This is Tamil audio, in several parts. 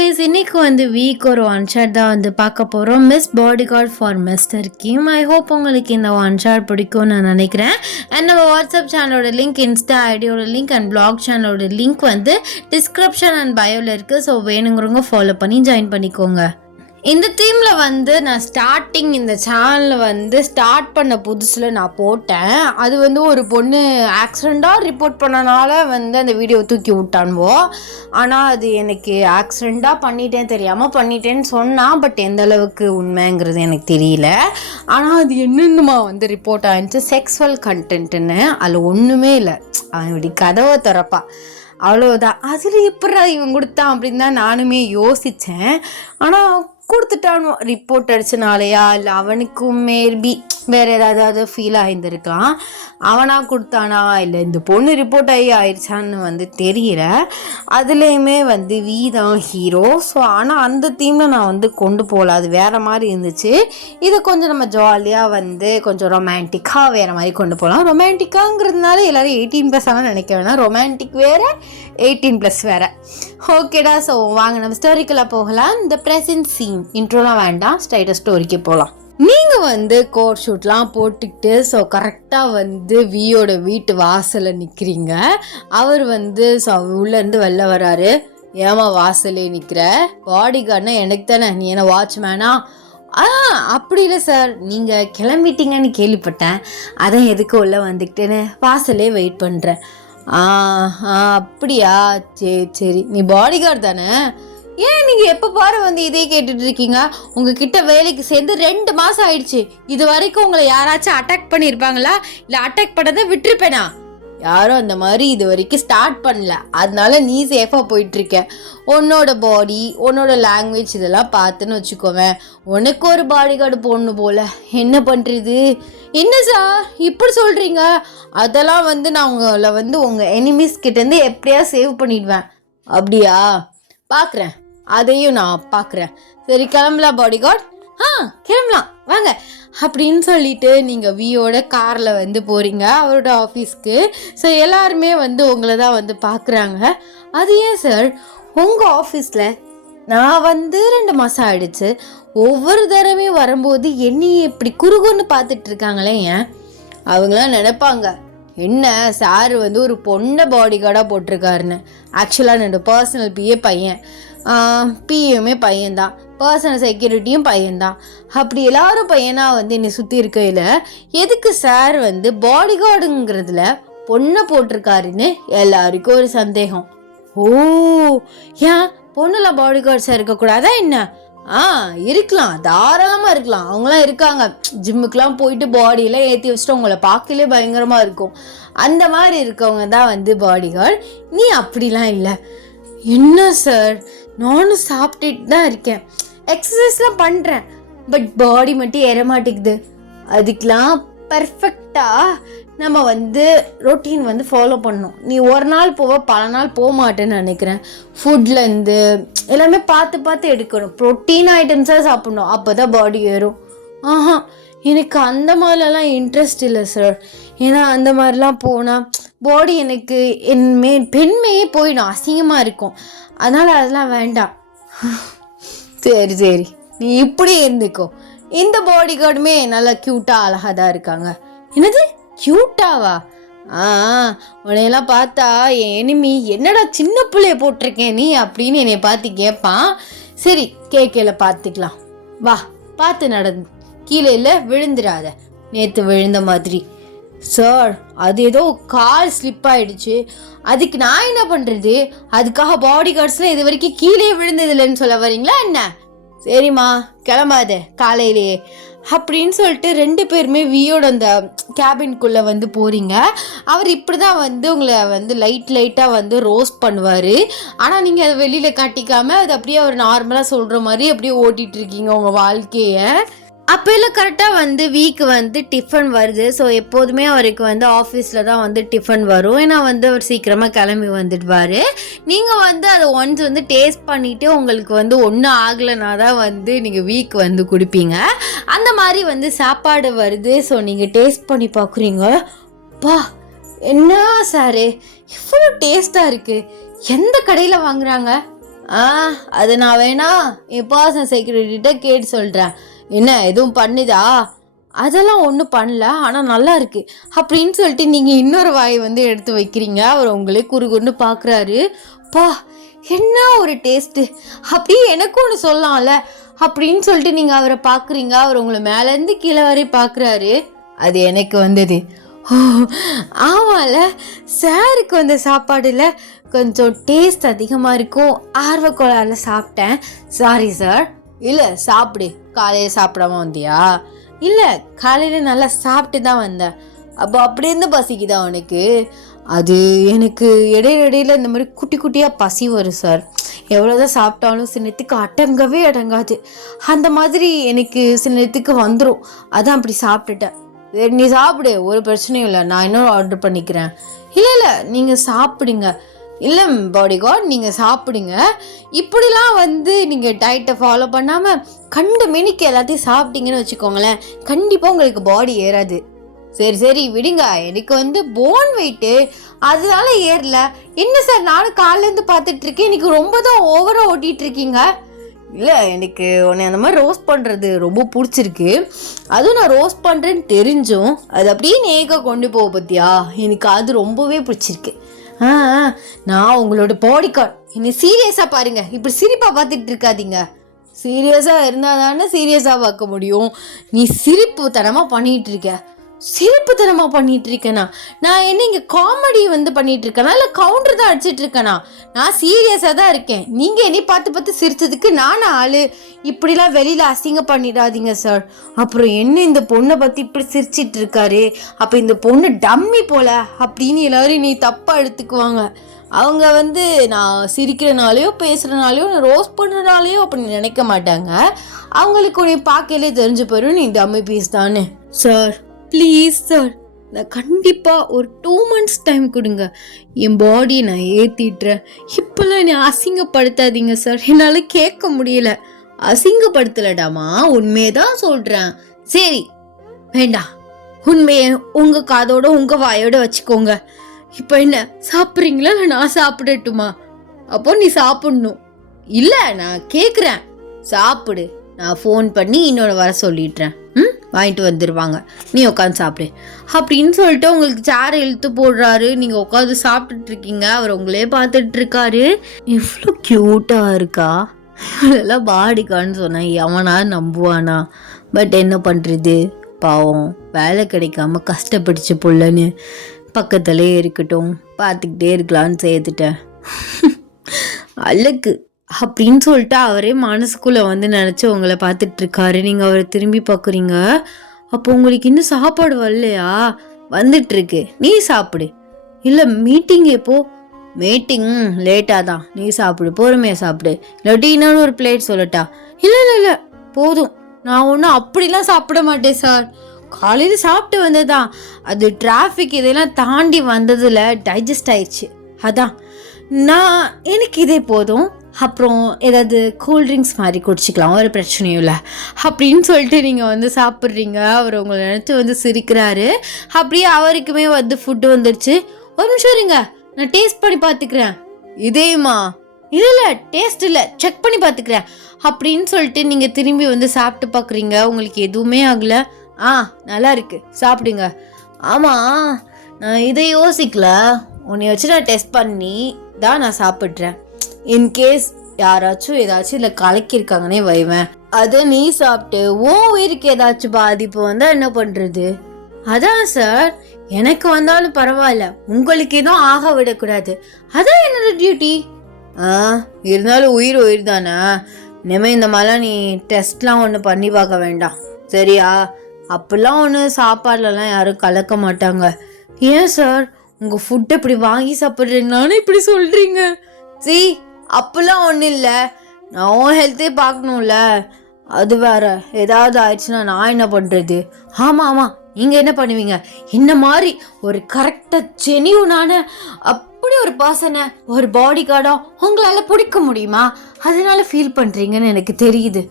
அம்மாமேஸ் இன்னைக்கு வந்து வீக் ஒரு ஒன் ஷாட் தான் வந்து பார்க்க போகிறோம். Miss bodyguard for mister Kim. I hope உங்களுக்கு இந்த ஒன் ஷாட் பிடிக்கும்னு நான் நினைக்கிறேன். அண்ட் நம்ம வாட்ஸ்அப் சேனலோட லிங்க், இன்ஸ்டா ஐடியோட லிங்க் அண்ட் பிளாக் சேனலோட லிங்க் வந்து டிஸ்கிரிப்ஷன் அண்ட் பயோவில் இருக்குது. ஸோ வேணுங்கிறவங்க ஃபாலோ பண்ணி ஜாயின் பண்ணிக்கோங்க. இந்த தீமில் வந்து நான் ஸ்டார்டிங் இந்த சேனலில் வந்து ஸ்டார்ட் பண்ண புதுசில் நான் போட்டேன். அது வந்து ஒரு பொண்ணு ஆக்சிடெண்ட்டாக ரிப்போர்ட் பண்ணனால வந்து அந்த வீடியோ தூக்கி விட்டான்வோ. ஆனால் அது எனக்கு ஆக்சிடெண்ட்டாக பண்ணிட்டேன், தெரியாமல் பண்ணிட்டேன்னு சொன்னான். பட் எந்த அளவுக்கு உண்மைங்கிறது எனக்கு தெரியல. ஆனால் அது என்னென்னமா வந்து ரிப்போர்ட் ஆகிடுச்சு, செக்ஸுவல் கண்டென்ட்டுன்னு. அதில் ஒன்றுமே இல்லை. அவன் இப்படி கதவை திறப்பா, அவ்வளோதான். அதில் எப்படா இவன் கொடுத்தான் அப்படின்னு தான் நானுமே யோசித்தேன். ஆனால் கொடுத்துட்டானோ, ரிப்போர்ட் அடிச்சனாலையா இல்லை அவனுக்கும் மேபி வேறு ஏதாவது ஃபீல் ஆகியிருந்துருக்கலாம். அவனாக கொடுத்தானா இல்லை இந்த பொண்ணு ரிப்போர்ட் ஆயிடுச்சான்னு வந்து தெரியல. அதுலேயுமே வந்து வீதான் ஹீரோ. ஸோ ஆனால் அந்த தீமில் நான் வந்து கொண்டு போகல, அது வேறு மாதிரி இருந்துச்சு. இதை கொஞ்சம் நம்ம ஜாலியாக வந்து கொஞ்சம் ரொமான்டிக்காக வேறு மாதிரி கொண்டு போகலாம். ரொமான்டிக்காங்கிறதுனால எல்லோரும் 18+ ஆனால் நினைக்க வேணாம். ரொமான்டிக் வேறு, 18+ வேறு. ஓகேடா. ஸோ வாங்க நம்ம ஸ்டோரிக்குள்ளே போகலாம். இந்த ப்ரெசன்ட் சீன் இன்ட்ரோலாம் வேண்டாம், ஸ்ட்ரைட்டாக ஸ்டோரிக்கு போகலாம். நீங்கள் வந்து கோட் ஷூட்லாம் போட்டுக்கிட்டு ஸோ கரெக்டாக வந்து வியோட வீட்டு வாசலில் நிற்கிறீங்க. அவர் வந்து ஸோ உள்ளேருந்து வெளில வராரு. ஏமா வாசலே நிற்கிற, பாடி கார்டுனா எனக்கு தானே, நீ என்ன வாட்ச்மேனா? அப்படி இல்லை சார், நீங்கள் கிளம்பிட்டீங்கன்னு கேள்விப்பட்டேன், அதான் எதுக்கு உள்ளே வந்துக்கிட்டேன்னு வாசலே வெயிட் பண்ணுறேன். அப்படியா, சரி சரி, நீ பாடி கார்டு தானே? ஏன் நீங்கள் எப்போ பாரு வந்து இதே கேட்டுட்டு இருக்கீங்க? உங்ககிட்ட வேலைக்கு சேர்ந்து 2 மாதம் ஆயிடுச்சு. இது வரைக்கும் உங்களை யாராச்சும் அட்டாக் பண்ணியிருப்பாங்களா? இல்லை அட்டாக் பண்ணதை விட்டுருப்பேனா? யாரும் அந்த மாதிரி இது வரைக்கும் ஸ்டார்ட் பண்ணல. அதனால நீ சேஃபாக போயிட்டுருக்க. உன்னோட பாடி, உன்னோட லாங்குவேஜ் இதெல்லாம் பார்த்துன்னு வச்சுக்கோவேன். உனக்கு ஒரு பாடி கார்டு போடணும் போல். என்ன பண்ணுறது? என்ன சார் இப்படி சொல்கிறீங்க? அதெல்லாம் வந்து நான் உங்களை வந்து உங்கள் எனிமீஸ் கிட்டேருந்து எப்படியா சேவ் பண்ணிடுவேன். அப்படியா? பார்க்குறேன், அதையும் நான் பார்க்குறேன். சரி கிளம்பலாம் பாடி கார்டு. கிளம்பலாம் வாங்க அப்படின்னு சொல்லிட்டு நீங்கள் வியோட காரில் வந்து போகிறீங்க அவரோட ஆஃபீஸ்க்கு. ஸோ எல்லாருமே வந்து உங்களை தான் வந்து பார்க்குறாங்க. அது ஏன் சார் உங்கள் ஆஃபீஸில் நான் வந்து 2 மாதம் ஆயிடுச்சு, ஒவ்வொரு தடவையும் வரும்போது என்னையே இப்படி குறுகுன்னு பார்த்துட்டு இருக்காங்களே ஏன்? அவங்களாம் நினைப்பாங்க என்ன சார் வந்து ஒரு பொண்ணை பாடி கார்டாக போட்டிருக்காருன்னு. ஆக்சுவலாக என்னோட பர்சனல் பிஏ பையன், பிஏமே பையன்தான், பர்சனல் செக்யூரிட்டியும் பையன்தான். அப்படி எல்லாரும் பையனாக வந்து என்னை சுற்றி இருக்கையில் எதுக்கு சார் வந்து பாடி கார்டுங்கிறதுல பொண்ணை போட்டிருக்காருன்னு எல்லாருக்கும் ஒரு சந்தேகம். ஓ, ஏன் பொண்ணுலாம் பாடி கார்ட்ஸாக இருக்கக்கூடாதா என்ன? இருக்கலாம், தாராளமாக இருக்கலாம். அவங்களாம் இருக்காங்க, ஜிம்முக்கெலாம் போயிட்டு பாடியெல்லாம் ஏற்றி வச்சுட்டு அவங்கள பார்க்கலே பயங்கரமாக இருக்கும். அந்த மாதிரி இருக்கவங்க தான் வந்து பாடி கார்டு. நீ அப்படிலாம் இல்லை. என்ன சார், நானும் சாப்பிட்டுட்டு தான் இருக்கேன், எக்ஸசைஸ்லாம் பண்ணுறேன், பட் பாடி மட்டும் ஏற மாட்டேங்குது. அதுக்கெலாம் பர்ஃபெக்டாக நம்ம வந்து ரொட்டீன் வந்து ஃபாலோ பண்ணணும். நீ ஒரு நாள் போவ, பல நாள் போக மாட்டேன்னு நினைக்கிறேன். ஃபுட்லேருந்து எல்லாமே பார்த்து எடுக்கணும். ப்ரோட்டீன் ஐட்டம்ஸாக சாப்பிட்ணும், அப்போ தான் பாடி ஏறும். எனக்கு அந்த மாதிரிலாம் இன்ட்ரெஸ்ட் இல்லை சார். ஏன்னா அந்த மாதிரிலாம் போனால் பாடி எனக்கு பெண்மையே போயிடும், அசிங்கமாக இருக்கும். அதனால் அதெல்லாம் வேண்டாம். சரி சரி, நீ இப்படி இருந்துக்கோ. இந்த பாடி கார்டுமே நல்லா க்யூட்டாக அழகாக தான் இருக்காங்க. என்னது க்யூட்டாவா? உன்னையெல்லாம் பார்த்தா என் எனிமி என்னடா சின்ன பிள்ளைய போட்டிருக்கேன் நீ அப்படின்னு என்னை பார்த்து கேட்பான். சரி கேட்கல, பார்த்துக்கலாம் வா, பார்த்து நடந்து கீழே இல்லை விழுந்துடாத, நேற்று விழுந்த மாதிரி. சார் அது ஏதோ கால் ஸ்லிப் ஆகிடுச்சு, அதுக்கு நான் என்ன பண்ணுறது? அதுக்காக பாடி கார்ட்ஸ்லாம் இது வரைக்கும் கீழே விழுந்ததில்லைன்னு சொல்ல வரீங்களா என்ன? சரிம்மா கிளம்பாத காலையிலேயே அப்படின்னு சொல்லிட்டு 2 பேருமே வியோட அந்த கேபின்குள்ளே வந்து போகிறீங்க. அவர் இப்படி தான் வந்து உங்களை வந்து லைட்டாக வந்து ரோஸ்ட் பண்ணுவார். ஆனால் நீங்கள் அதை வெளியில் காட்டிக்காமல் அது அப்படியே அவர் நார்மலாக சொல்கிற மாதிரி அப்படியே ஓட்டிகிட்ருக்கீங்க உங்கள் வாழ்க்கையை. அப்போ இல்லை கரெக்டாக வந்து வீக்கு வந்து டிஃபன் வருது. ஸோ எப்போதுமே அவருக்கு வந்து ஆஃபீஸில் தான் வந்து டிஃபன் வரும். ஏன்னா வந்து அவர் சீக்கிரமாக கிளம்பி வந்துடுவார். நீங்கள் வந்து அதை ஒன்ஸ் வந்து டேஸ்ட் பண்ணிவிட்டு உங்களுக்கு வந்து ஒன்றும் ஆகலைன்னா தான் வந்து நீங்கள் வீக் வந்து கொடுப்பீங்க. அந்த மாதிரி வந்து சாப்பாடு வருது. ஸோ நீங்கள் டேஸ்ட் பண்ணி பார்க்குறீங்க. பா என்ன சாரு இவ்வளோ டேஸ்ட்டாக இருக்குது, எந்த கடையில் வாங்குகிறாங்க? ஆ அது நான் வேணா என் பர்சனல் செக்யூரிட்டிகிட்ட கேட்டு சொல்கிறேன். என்ன எதுவும் பண்ணுதா? அதெல்லாம் ஒன்றும் பண்ணல, ஆனால் நல்லா இருக்கு அப்படின்னு சொல்லிட்டு நீங்கள் இன்னொரு வாயை வந்து எடுத்து வைக்கிறீங்க. அவர் உங்களே குறுகுன்னு பார்க்குறாரு. பா என்ன ஒரு டேஸ்ட்டு, அப்படியே எனக்கும் ஒன்று சொல்லலாம்ல அப்படின்னு சொல்லிட்டு நீங்கள் அவரை பார்க்குறீங்க. அவர் உங்களை மேலேருந்து கீழே வரை பார்க்குறாரு. அது எனக்கு வந்தது. ஓ ஆமாம்ல, சாருக்கு வந்த சாப்பாடில் கொஞ்சம் டேஸ்ட் அதிகமாக இருக்கும், ஆர்வக்கோளாறில் சாப்பிட்டேன். Sorry sir. இல்லை சாப்பிடு, காலையில் சாப்பிடாம வந்தியா? இல்லை காலையில் நல்லா சாப்பிட்டு தான் வந்தேன். அப்போ அப்படி இருந்து பசிக்குதா உனக்கு? அது எனக்கு இடையில இந்த மாதிரி குட்டி குட்டியாக பசி வரும் சார். எவ்வளோதான் சாப்பிட்டாலும் சில நேரத்துக்கு அடங்கவே அடங்காது. அந்த மாதிரி எனக்கு சில நேரத்துக்கு வந்துடும். அதான் அப்படி சாப்பிட்டுட்டேன். சரி நீ சாப்பிடு, ஒரு பிரச்சனையும் இல்லை, நான் இன்னும் ஆர்டர் பண்ணிக்கிறேன். இல்லை நீங்கள் சாப்பிடுங்க. இல்லை பாடி கார்டு நீங்கள் சாப்பிடுங்க. இப்படிலாம் வந்து நீங்கள் டயட்டை ஃபாலோ பண்ணாமல் கண்டு மினிக்கு எல்லாத்தையும் சாப்பிட்டீங்கன்னு வச்சுக்கோங்களேன், கண்டிப்பாக உங்களுக்கு பாடி ஏறாது. சரி விடுங்க, எனக்கு வந்து போன் வெயிட்டு அதனால ஏறல. என்ன சார் நானும் காலையிலேருந்து பார்த்துட்ருக்கேன், எனக்கு ரொம்ப தான் ஓவராக ஓட்டிகிட்டு இருக்கீங்க. இல்லை எனக்கு உன்னை அந்த மாதிரி ரோஸ்ட் பண்ணுறது ரொம்ப பிடிச்சிருக்கு. அதுவும் நான் ரோஸ்ட் பண்ணுறேன்னு தெரிஞ்சும் அது அப்படியே நேக்காக கொண்டு போக பற்றியா, எனக்கு அது ரொம்பவே பிடிச்சிருக்கு. நான் உங்களோட பாடி கார்டு, என்னை சீரியஸாக பாருங்க, இப்படி சிரிப்பாக பார்த்துட்டு இருக்காதீங்க. சீரியஸாக இருந்தால் தானே சீரியஸாக பார்க்க முடியும். நீ சிரிப்புத்தனமாக பண்ணிகிட்டு இருக்கேனா? நான் என்ன இங்கே காமெடி வந்து பண்ணிகிட்டு இருக்கேனா இல்லை கவுண்டர் தான் அடிச்சிட்டு இருக்கேனா? நான் சீரியஸாக தான் இருக்கேன். நீங்கள் என்னை பார்த்து சிரிச்சதுக்கு நானும் ஆள். இப்படிலாம் வெளியில் அசிங்க பண்ணிடாதீங்க சார். அப்புறம் என்ன இந்த பொண்ணை பற்றி இப்படி சிரிச்சிட்டு இருக்காரு, அப்போ இந்த பொண்ணு டம்மி போல அப்படின்னு எல்லாரும் நீ தப்பாக எடுத்துக்குவாங்க. அவங்க வந்து நான் சிரிக்கிறனாலையோ பேசுகிறனாலையோ நான் ரோஸ்ட் பண்ணுறனாலையோ அப்படின்னு நினைக்க மாட்டாங்க. அவங்களுக்கு உன்னை பார்க்கலே தெரிஞ்சு போயிடும் நீ டம்மி பீஸ் தானே. சார் ப்ளீஸ் சார், நான் கண்டிப்பாக ஒரு 2 months டைம் கொடுங்க, என் பாடியை நான் ஏற்றிட்டுறேன். இப்போல்லாம் என்னை அசிங்கப்படுத்தாதீங்க சார், என்னால் கேட்க முடியல. அசிங்கப்படுத்தலடாமா, உண்மையை தான் சொல்கிறேன். சரி வேண்டாம், உண்மையை உங்கள் காதோட உங்கள் வாயோட வச்சுக்கோங்க. இப்போ என்ன சாப்பிட்றீங்களா இல்லை நான் சாப்பிடட்டுமா? அப்போ நீ சாப்பிட்ணும். இல்லை நான் கேட்குறேன், சாப்பிடு. நான் ஃபோன் பண்ணி இன்னொன்று வர சொல்லிடுறேன், வாங்கிட்டு வந்துடுவாங்க, நீ உட்காந்து சாப்பிடு அப்படின்னு சொல்லிட்டு உங்களுக்கு சேரை இழுத்து போடுறாரு. நீங்கள் உட்காந்து சாப்பிட்டுட்டு இருக்கீங்க, அவர் உங்களே பார்த்துட்டு இருக்காரு. எவ்வளோ க்யூட்டாக இருக்கா, அதெல்லாம் பாடிக்கான்னு சொன்னேன், எவனா நம்புவானா? பட் என்ன பண்ணுறது, பாவம் வேலை கிடைக்காம கஷ்டப்படிச்சு புள்ளன்னு பக்கத்துலேயே இருக்கட்டும் பார்த்துக்கிட்டே இருக்கலான்னு சேர்த்துட்டேன். அழகு அப்படின்னு சொல்லிட்டு அவரே மனசுக்குள்ளே வந்து நினச்சி உங்களை பார்த்துட்டு இருக்காரு. நீங்கள் அவரை திரும்பி பார்க்குறீங்க. அப்போ உங்களுக்கு இன்னும் சாப்பாடு வரலையா? வந்துட்டுருக்கு, நீ சாப்பிடு. இல்லை மீட்டிங் எப்போ? மீட்டிங் லேட்டாக தான், நீ சாப்பிடு, பொறுமையாக சாப்பிடு. இல்லாட்டி இன்னொன்று ஒரு பிளேட் சொல்லட்டா? இல்லை போதும், நான் ஒன்றும் அப்படிலாம் சாப்பிட மாட்டேன் சார். காலையில் சாப்பிட்டு வந்ததான், அது டிராஃபிக் இதெல்லாம் தாண்டி வந்ததில் டைஜஸ்ட் ஆயிடுச்சு, அதான் எனக்கு இதே போதும். அப்புறம் ஏதாவது கூல்ட்ரிங்க்ஸ் மாதிரி குடிச்சிக்கலாம், ஒரு பிரச்சனையும் இல்லை அப்படின்னு சொல்லிட்டு நீங்கள் வந்து சாப்பிட்றீங்க. அவர் உங்களை நினச்சி வந்து சிரிக்கிறாரு. அப்படியே அவருக்குமே வந்து ஃபுட்டு வந்துடுச்சு. ஒரு நிமிஷம் இருங்க, நான் டேஸ்ட் பண்ணி பார்த்துக்கிறேன். இதேமா? இல்லை டேஸ்ட் இல்லை, செக் பண்ணி பார்த்துக்கிறேன் அப்படின்னு சொல்லிட்டு நீங்கள் திரும்பி வந்து சாப்பிட்டு பார்க்குறீங்க. உங்களுக்கு எதுவுமே ஆகலை. நல்லா இருக்கு, சாப்பிடுங்க. ஆமாம் நான் இதை யோசிக்கல, உன்னை வச்சு நான் டெஸ்ட் பண்ணி தான் நான் சாப்பிட்றேன். இன்கேஸ் யாராச்சும் ஏதாச்சும் இல்லை கலக்கியிருக்காங்கன்னே வைவேன், அதை நீ சாப்பிட்டு உன் உயிருக்கு ஏதாச்சும் பாதிப்பு வந்தால் என்ன பண்ணுறது? அதான் சார், எனக்கு வந்தாலும் பரவாயில்ல, உங்களுக்கு எதுவும் ஆக விடக்கூடாது, அதான் என்னோட டியூட்டி. இருந்தாலும் உயிர் தானே. இனிமேல் இந்த மாதிரிலாம் நீ டெஸ்ட்லாம் ஒன்று பண்ணி பார்க்க வேண்டாம் சரியா? அப்படிலாம் ஒன்று சாப்பாடுலலாம் யாரும் கலக்க மாட்டாங்க. ஏன் சார் உங்கள் ஃபுட்டை இப்படி வாங்கி சாப்பிட்றீங்களான்னு இப்படி சொல்கிறீங்க? சரி அப்பெல்லாம் ஒன்றும் இல்லை, நான் உன் ஹெல்த்தே பார்க்கணும்ல, அது வேற. ஏதாவது ஆயிடுச்சுன்னா நான் என்ன பண்ணுறது? ஆமாம் நீங்கள் என்ன பண்ணுவீங்க? இந்த மாதிரி ஒரு கரெக்டாக ஜெனியூனான அப்படி ஒரு பர்சனை ஒரு பாடி கார்டாக உங்களால் பிடிக்க முடியுமா? அதனால ஃபீல் பண்ணுறீங்கன்னு எனக்கு தெரியுது.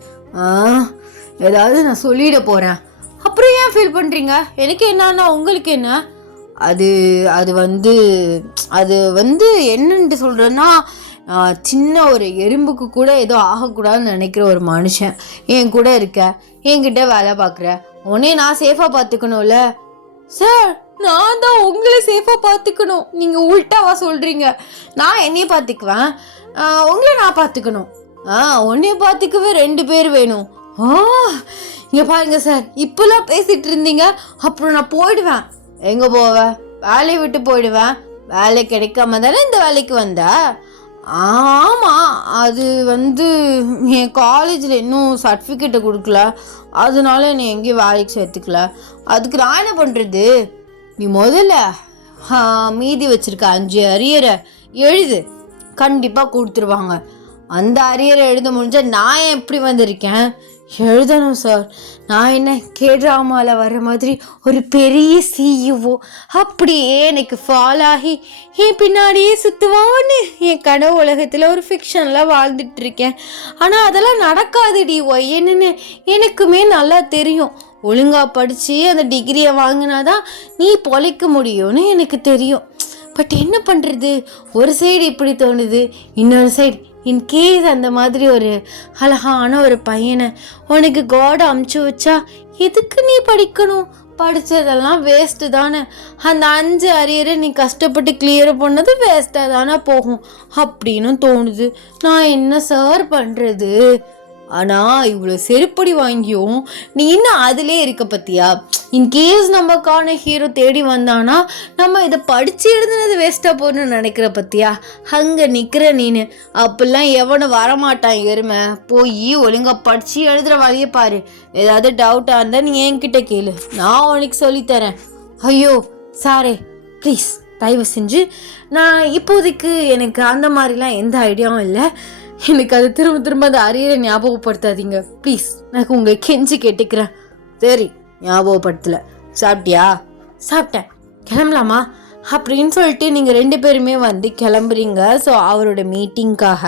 ஏதாவது நான் சொல்லிட போகிறேன், அப்புறம் ஏன் ஃபீல் பண்ணுறீங்க? எனக்கு என்னன்னா உங்களுக்கு என்ன? அது வந்து என்னன்ட்டு சொல்கிறேன்னா, சின்ன ஒரு எறும்புக்கு கூட ஏதோ ஆகக்கூடாதுன்னு நினைக்கிற ஒரு மனுஷன் என் கூட இருக்க, என்கிட்ட வேலை பார்க்குற, உடனே நான் சேஃபாக பார்த்துக்கணும்ல சார். நான் தான் உங்களை சேஃபாக பார்த்துக்கணும், நீங்கள் உள்டாவா சொல்கிறீங்க. நான் என்னையும் பார்த்துக்குவேன், உங்களை நான் பார்த்துக்கணும். உன்னைய பார்த்துக்கவே 2 பேர் வேணும். இங்கே பாருங்க சார், இப்போலாம் பேசிகிட்டு இருந்தீங்க, அப்புறம் நான் போயிடுவேன். எங்கே போவேன்? வேலையை விட்டு போயிடுவேன். வேலை கிடைக்காம தானே இந்த வேலைக்கு வந்த? ஆமாம், அது என் காலேஜில் இன்னும் சர்டிஃபிகேட்டை கொடுக்கல, அதனால என்னை எங்கேயும் வேலைக்கு சேர்த்துக்கல. அதுக்கு நான் என்ன பண்ணுறது? நீ முதல்ல மீதி வச்சுருக்க 5 அரியரை எழுது, கண்டிப்பாக கொடுத்துருவாங்க. அந்த அரியரை எழுத முடிஞ்சால் நான் எப்படி வந்திருக்கேன்? எழுதணும் சார். நான் என்ன கேட்ராமாவில் வர மாதிரி ஒரு பெரிய சிஇஓ அப்படியே எனக்கு ஃபாலோ ஆகி என் பின்னாடியே சுற்றுவான்னு என் கனவு உலகத்தில் ஒரு ஃபிக்ஷனில் வாழ்ந்துட்டு இருக்கேன். ஆனால் அதெல்லாம் நடக்காதுடி என்னன்னு எனக்குமே நல்லா தெரியும். ஒழுங்காக படித்து அந்த டிகிரியை வாங்கினாதான் நீ பொழைக்க முடியும்னு எனக்கு தெரியும். பட் என்ன பண்ணுறது, ஒரு சைடு இப்படி தோணுது, இன்னொரு சைடு இன்கேஸ் அந்த மாதிரி ஒரு அழகான ஒரு பையனை உனக்கு காட் அமுச்சு வச்சா எதுக்கு நீ படிக்கணும்? படித்ததெல்லாம் வேஸ்ட்டு தானே. அந்த 5 அரியரை நீ கஷ்டப்பட்டு கிளியர் பண்ணது வேஸ்ட்டாக தானே போகும் அப்படின்னு தோணுது. நான் என்ன சார் பண்ணுறது? ஆனால் இவ்வளோ செருப்படி வாங்கியும் நீ இன்னும் அதிலே இருக்க பற்றியா? இன்கேஸ் நமக்கான ஹீரோ தேடி வந்தானா நம்ம இதை படித்து எழுதுனது வேஸ்ட்டாக போகணும்னு நினைக்கிற பற்றியா? அங்கே நிற்கிற நீனு. அப்படிலாம் எவனும் வரமாட்டான் எருமை. போய் ஒழுங்காக படித்து எழுதுகிற வழியை பாரு. ஏதாவது டவுட்டாக இருந்தால் நீ என்கிட்ட கேளு, நான் உனக்கு சொல்லித்தரேன். ஐயோ சாரே, ப்ளீஸ் தயவு செஞ்சு, நான் இப்போதைக்கு எனக்கு அந்த மாதிரிலாம் எந்த ஐடியாவும் இல்லை. எனக்கு அது திரும்ப அந்த அரியரை ஞாபகப்படுத்தாதீங்க ப்ளீஸ். நான் உங்களை கெஞ்சி கேட்டுக்கிறேன். சரி, ஞாபகப்படுத்தலை. சாப்பிட்டியா? சாப்பிட்டேன். கிளம்பலாமா அப்படின்னு சொல்லிட்டு நீங்கள் 2 பேருமே கிளம்புறீங்க. ஸோ அவரோட மீட்டிங்காக.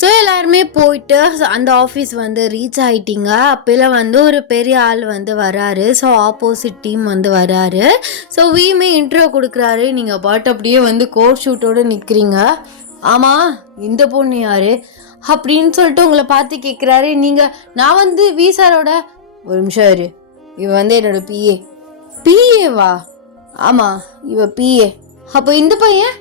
ஸோ எல்லாருமே போயிட்டு அந்த ஆஃபீஸ் ரீச் ஆகிட்டீங்க. அப்போலாம் ஒரு பெரிய ஆள் வராரு. ஸோ ஆப்போசிட் டீம் வராரு. ஸோ வீமே இன்ட்ரோ கொடுக்குறாரு. நீங்கள் பாட்டு அப்படியே கோட் ஷூட்டோடு நிற்கிறீங்க. ஆமாம், இந்த பொண்ணு யாரு அப்படின்னு சொல்லிட்டு உங்களை பார்த்து கேட்குறாரு. நீங்கள் நான் வீசாரோட ஒரு நிமிஷம் இரு, இவன் என்னோட பிஏ. பிஏவா? ஆமாம், இவ பிஏ. அப்போ இந்த பையன்